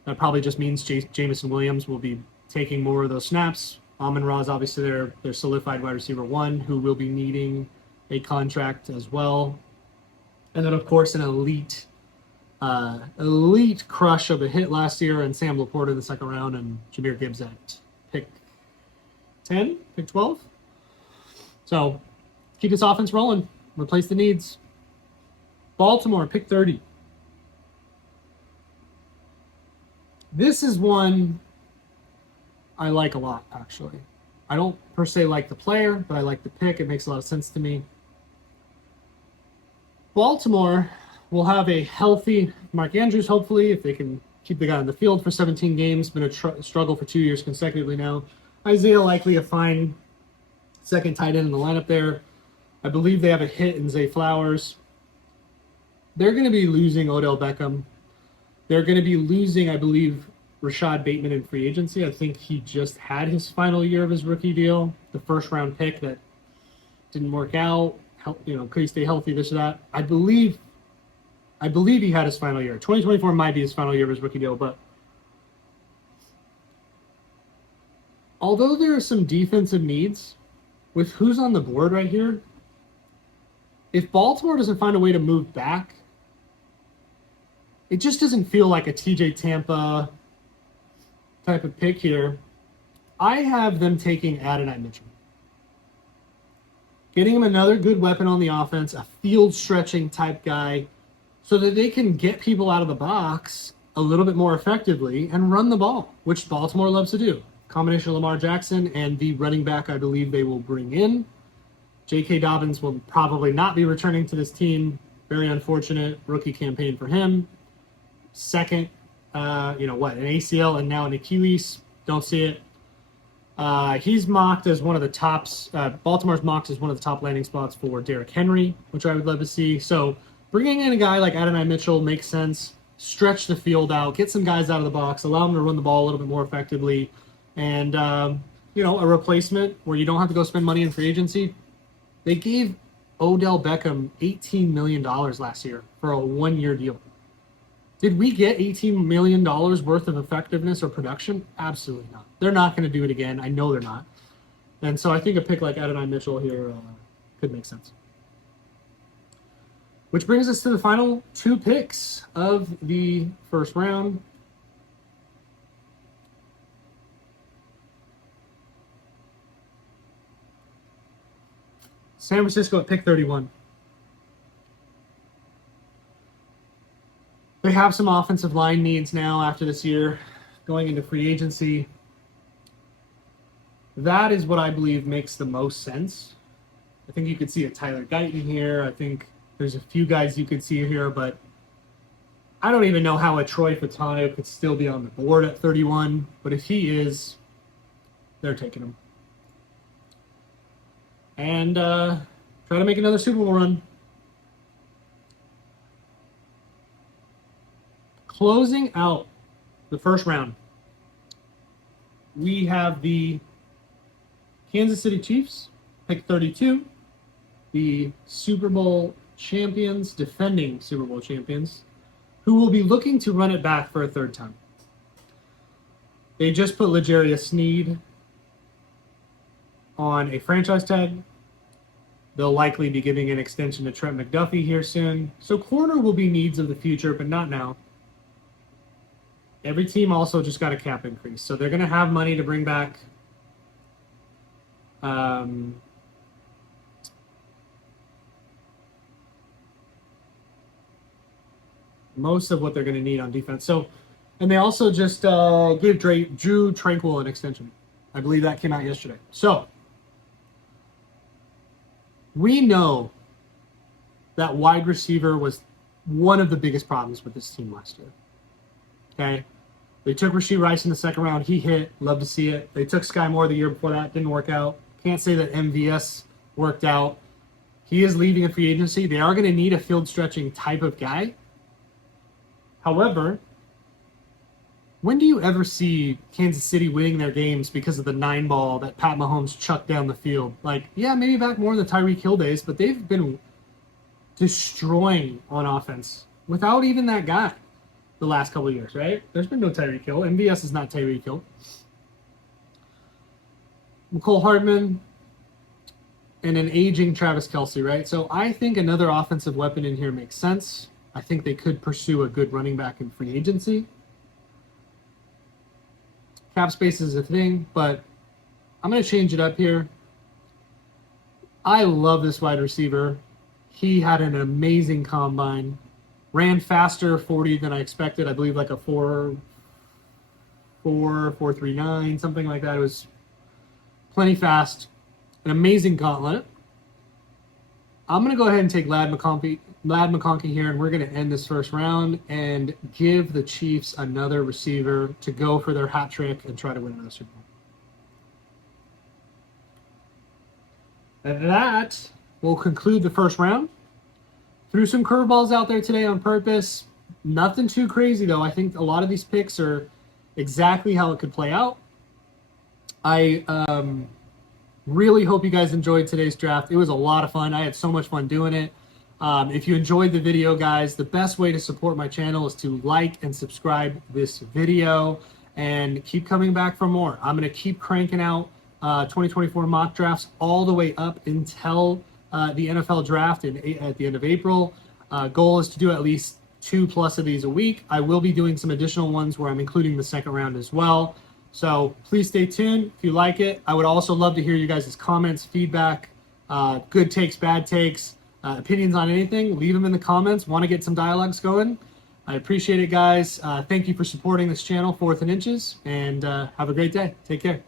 that probably just means Jamison Williams will be taking more of those snaps. Amon-Ra is obviously their solidified wide receiver 1, who will be needing a contract as well. And then, of course, an elite crush of a hit last year, and Sam Laporta in the second round, and Jahmyr Gibbs at pick 10, pick 12. So keep this offense rolling, replace the needs. Baltimore, pick 30. This is one I like a lot, actually. I don't per se like the player, but I like the pick. It makes a lot of sense to me. Baltimore will have a healthy Mark Andrews, hopefully, if they can keep the guy on the field for 17 games. Been a struggle for 2 years consecutively now. Isaiah likely a fine second tight end in the lineup there. I believe they have a hit in Zay Flowers. They're going to be losing Odell Beckham. They're going to be losing, I believe, Rashad Bateman in free agency. I think he just had his final year of his rookie deal. The first-round pick that didn't work out. Could he stay healthy, this or that? I believe he had his final year. 2024 might be his final year of his rookie deal, but although there are some defensive needs, with who's on the board right here, if Baltimore doesn't find a way to move back, it just doesn't feel like a TJ Tampa type of pick here. I have them taking Adonai Mitchell. Getting him another good weapon on the offense, a field-stretching type guy, so that they can get people out of the box a little bit more effectively and run the ball, which Baltimore loves to do. Combination of Lamar Jackson and the running back I believe they will bring in. J.K. Dobbins will probably not be returning to this team. Very unfortunate rookie campaign for him. Second, an ACL and now an Achilles. Don't see it. He's mocked as one of the tops. Baltimore's mocked as one of the top landing spots for Derrick Henry, which I would love to see. So bringing in a guy like Adonai Mitchell makes sense. Stretch the field out, get some guys out of the box, allow them to run the ball a little bit more effectively, and a replacement where you don't have to go spend money in free agency. They gave Odell Beckham $18 million last year for a 1-year deal. Did we get $18 million worth of effectiveness or production? Absolutely not. They're not going to do it again. I know they're not. And so I think a pick like Adonai Mitchell here could make sense. Which brings us to the final 2 picks of the first round. San Francisco at pick 31. They have some offensive line needs now after this year, going into free agency. That is what I believe makes the most sense. I think you could see a Tyler Guyton here. I think there's a few guys you could see here, but I don't even know how a Troy Fatano could still be on the board at 31, but if he is, they're taking him. And try to make another Super Bowl run. Closing out the first round, we have the Kansas City Chiefs, pick 32, the Super Bowl champions, defending Super Bowl champions, who will be looking to run it back for a third time. They just put L'Jarius Sneed on a franchise tag. They'll likely be giving an extension to Trent McDuffie here soon. So corner will be needs of the future, but not now. Every team also just got a cap increase. So they're going to have money to bring back most of what they're going to need on defense. So, and they also just gave Drew Tranquil an extension. I believe that came out yesterday. So we know that wide receiver was one of the biggest problems with this team last year. Okay? They took Rashee Rice in the second round. He hit. Love to see it. They took Sky Moore the year before that. Didn't work out. Can't say that MVS worked out. He is leaving a free agency. They are going to need a field stretching type of guy. However, when do you ever see Kansas City winning their games because of the 9-ball that Pat Mahomes chucked down the field? Like, yeah, maybe back more in the Tyreek Hill days, but they've been destroying on offense without even that guy the last couple of years, right? There's been no Tyreek Hill. MVS is not Tyreek Hill. Mecole Hardman and an aging Travis Kelce, right? So I think another offensive weapon in here makes sense. I think they could pursue a good running back in free agency. Cap space is a thing, but I'm going to change it up here. I love this wide receiver. He had an amazing combine. Ran faster 40 than I expected. I believe like a 4.39, something like that. It was plenty fast. An amazing gauntlet. I'm going to go ahead and take Ladd McConkey here, and we're going to end this first round and give the Chiefs another receiver to go for their hat trick and try to win another Super Bowl. And that will conclude the first round. Threw some curveballs out there today on purpose. Nothing too crazy, though. I think a lot of these picks are exactly how it could play out. I really hope you guys enjoyed today's draft. It was a lot of fun. I had so much fun doing it. If you enjoyed the video, guys, the best way to support my channel is to like and subscribe this video and keep coming back for more. I'm going to keep cranking out 2024 mock drafts all the way up until the NFL draft at the end of April. Goal is to do at least 2+ of these a week. I will be doing some additional ones where I'm including the second round as well. So please stay tuned if you like it. I would also love to hear you guys' comments, feedback, good takes, bad takes, opinions on anything. Leave them in the comments. Want to get some dialogues going? I appreciate it, guys. Thank you for supporting this channel, 4th and Inches, and have a great day. Take care.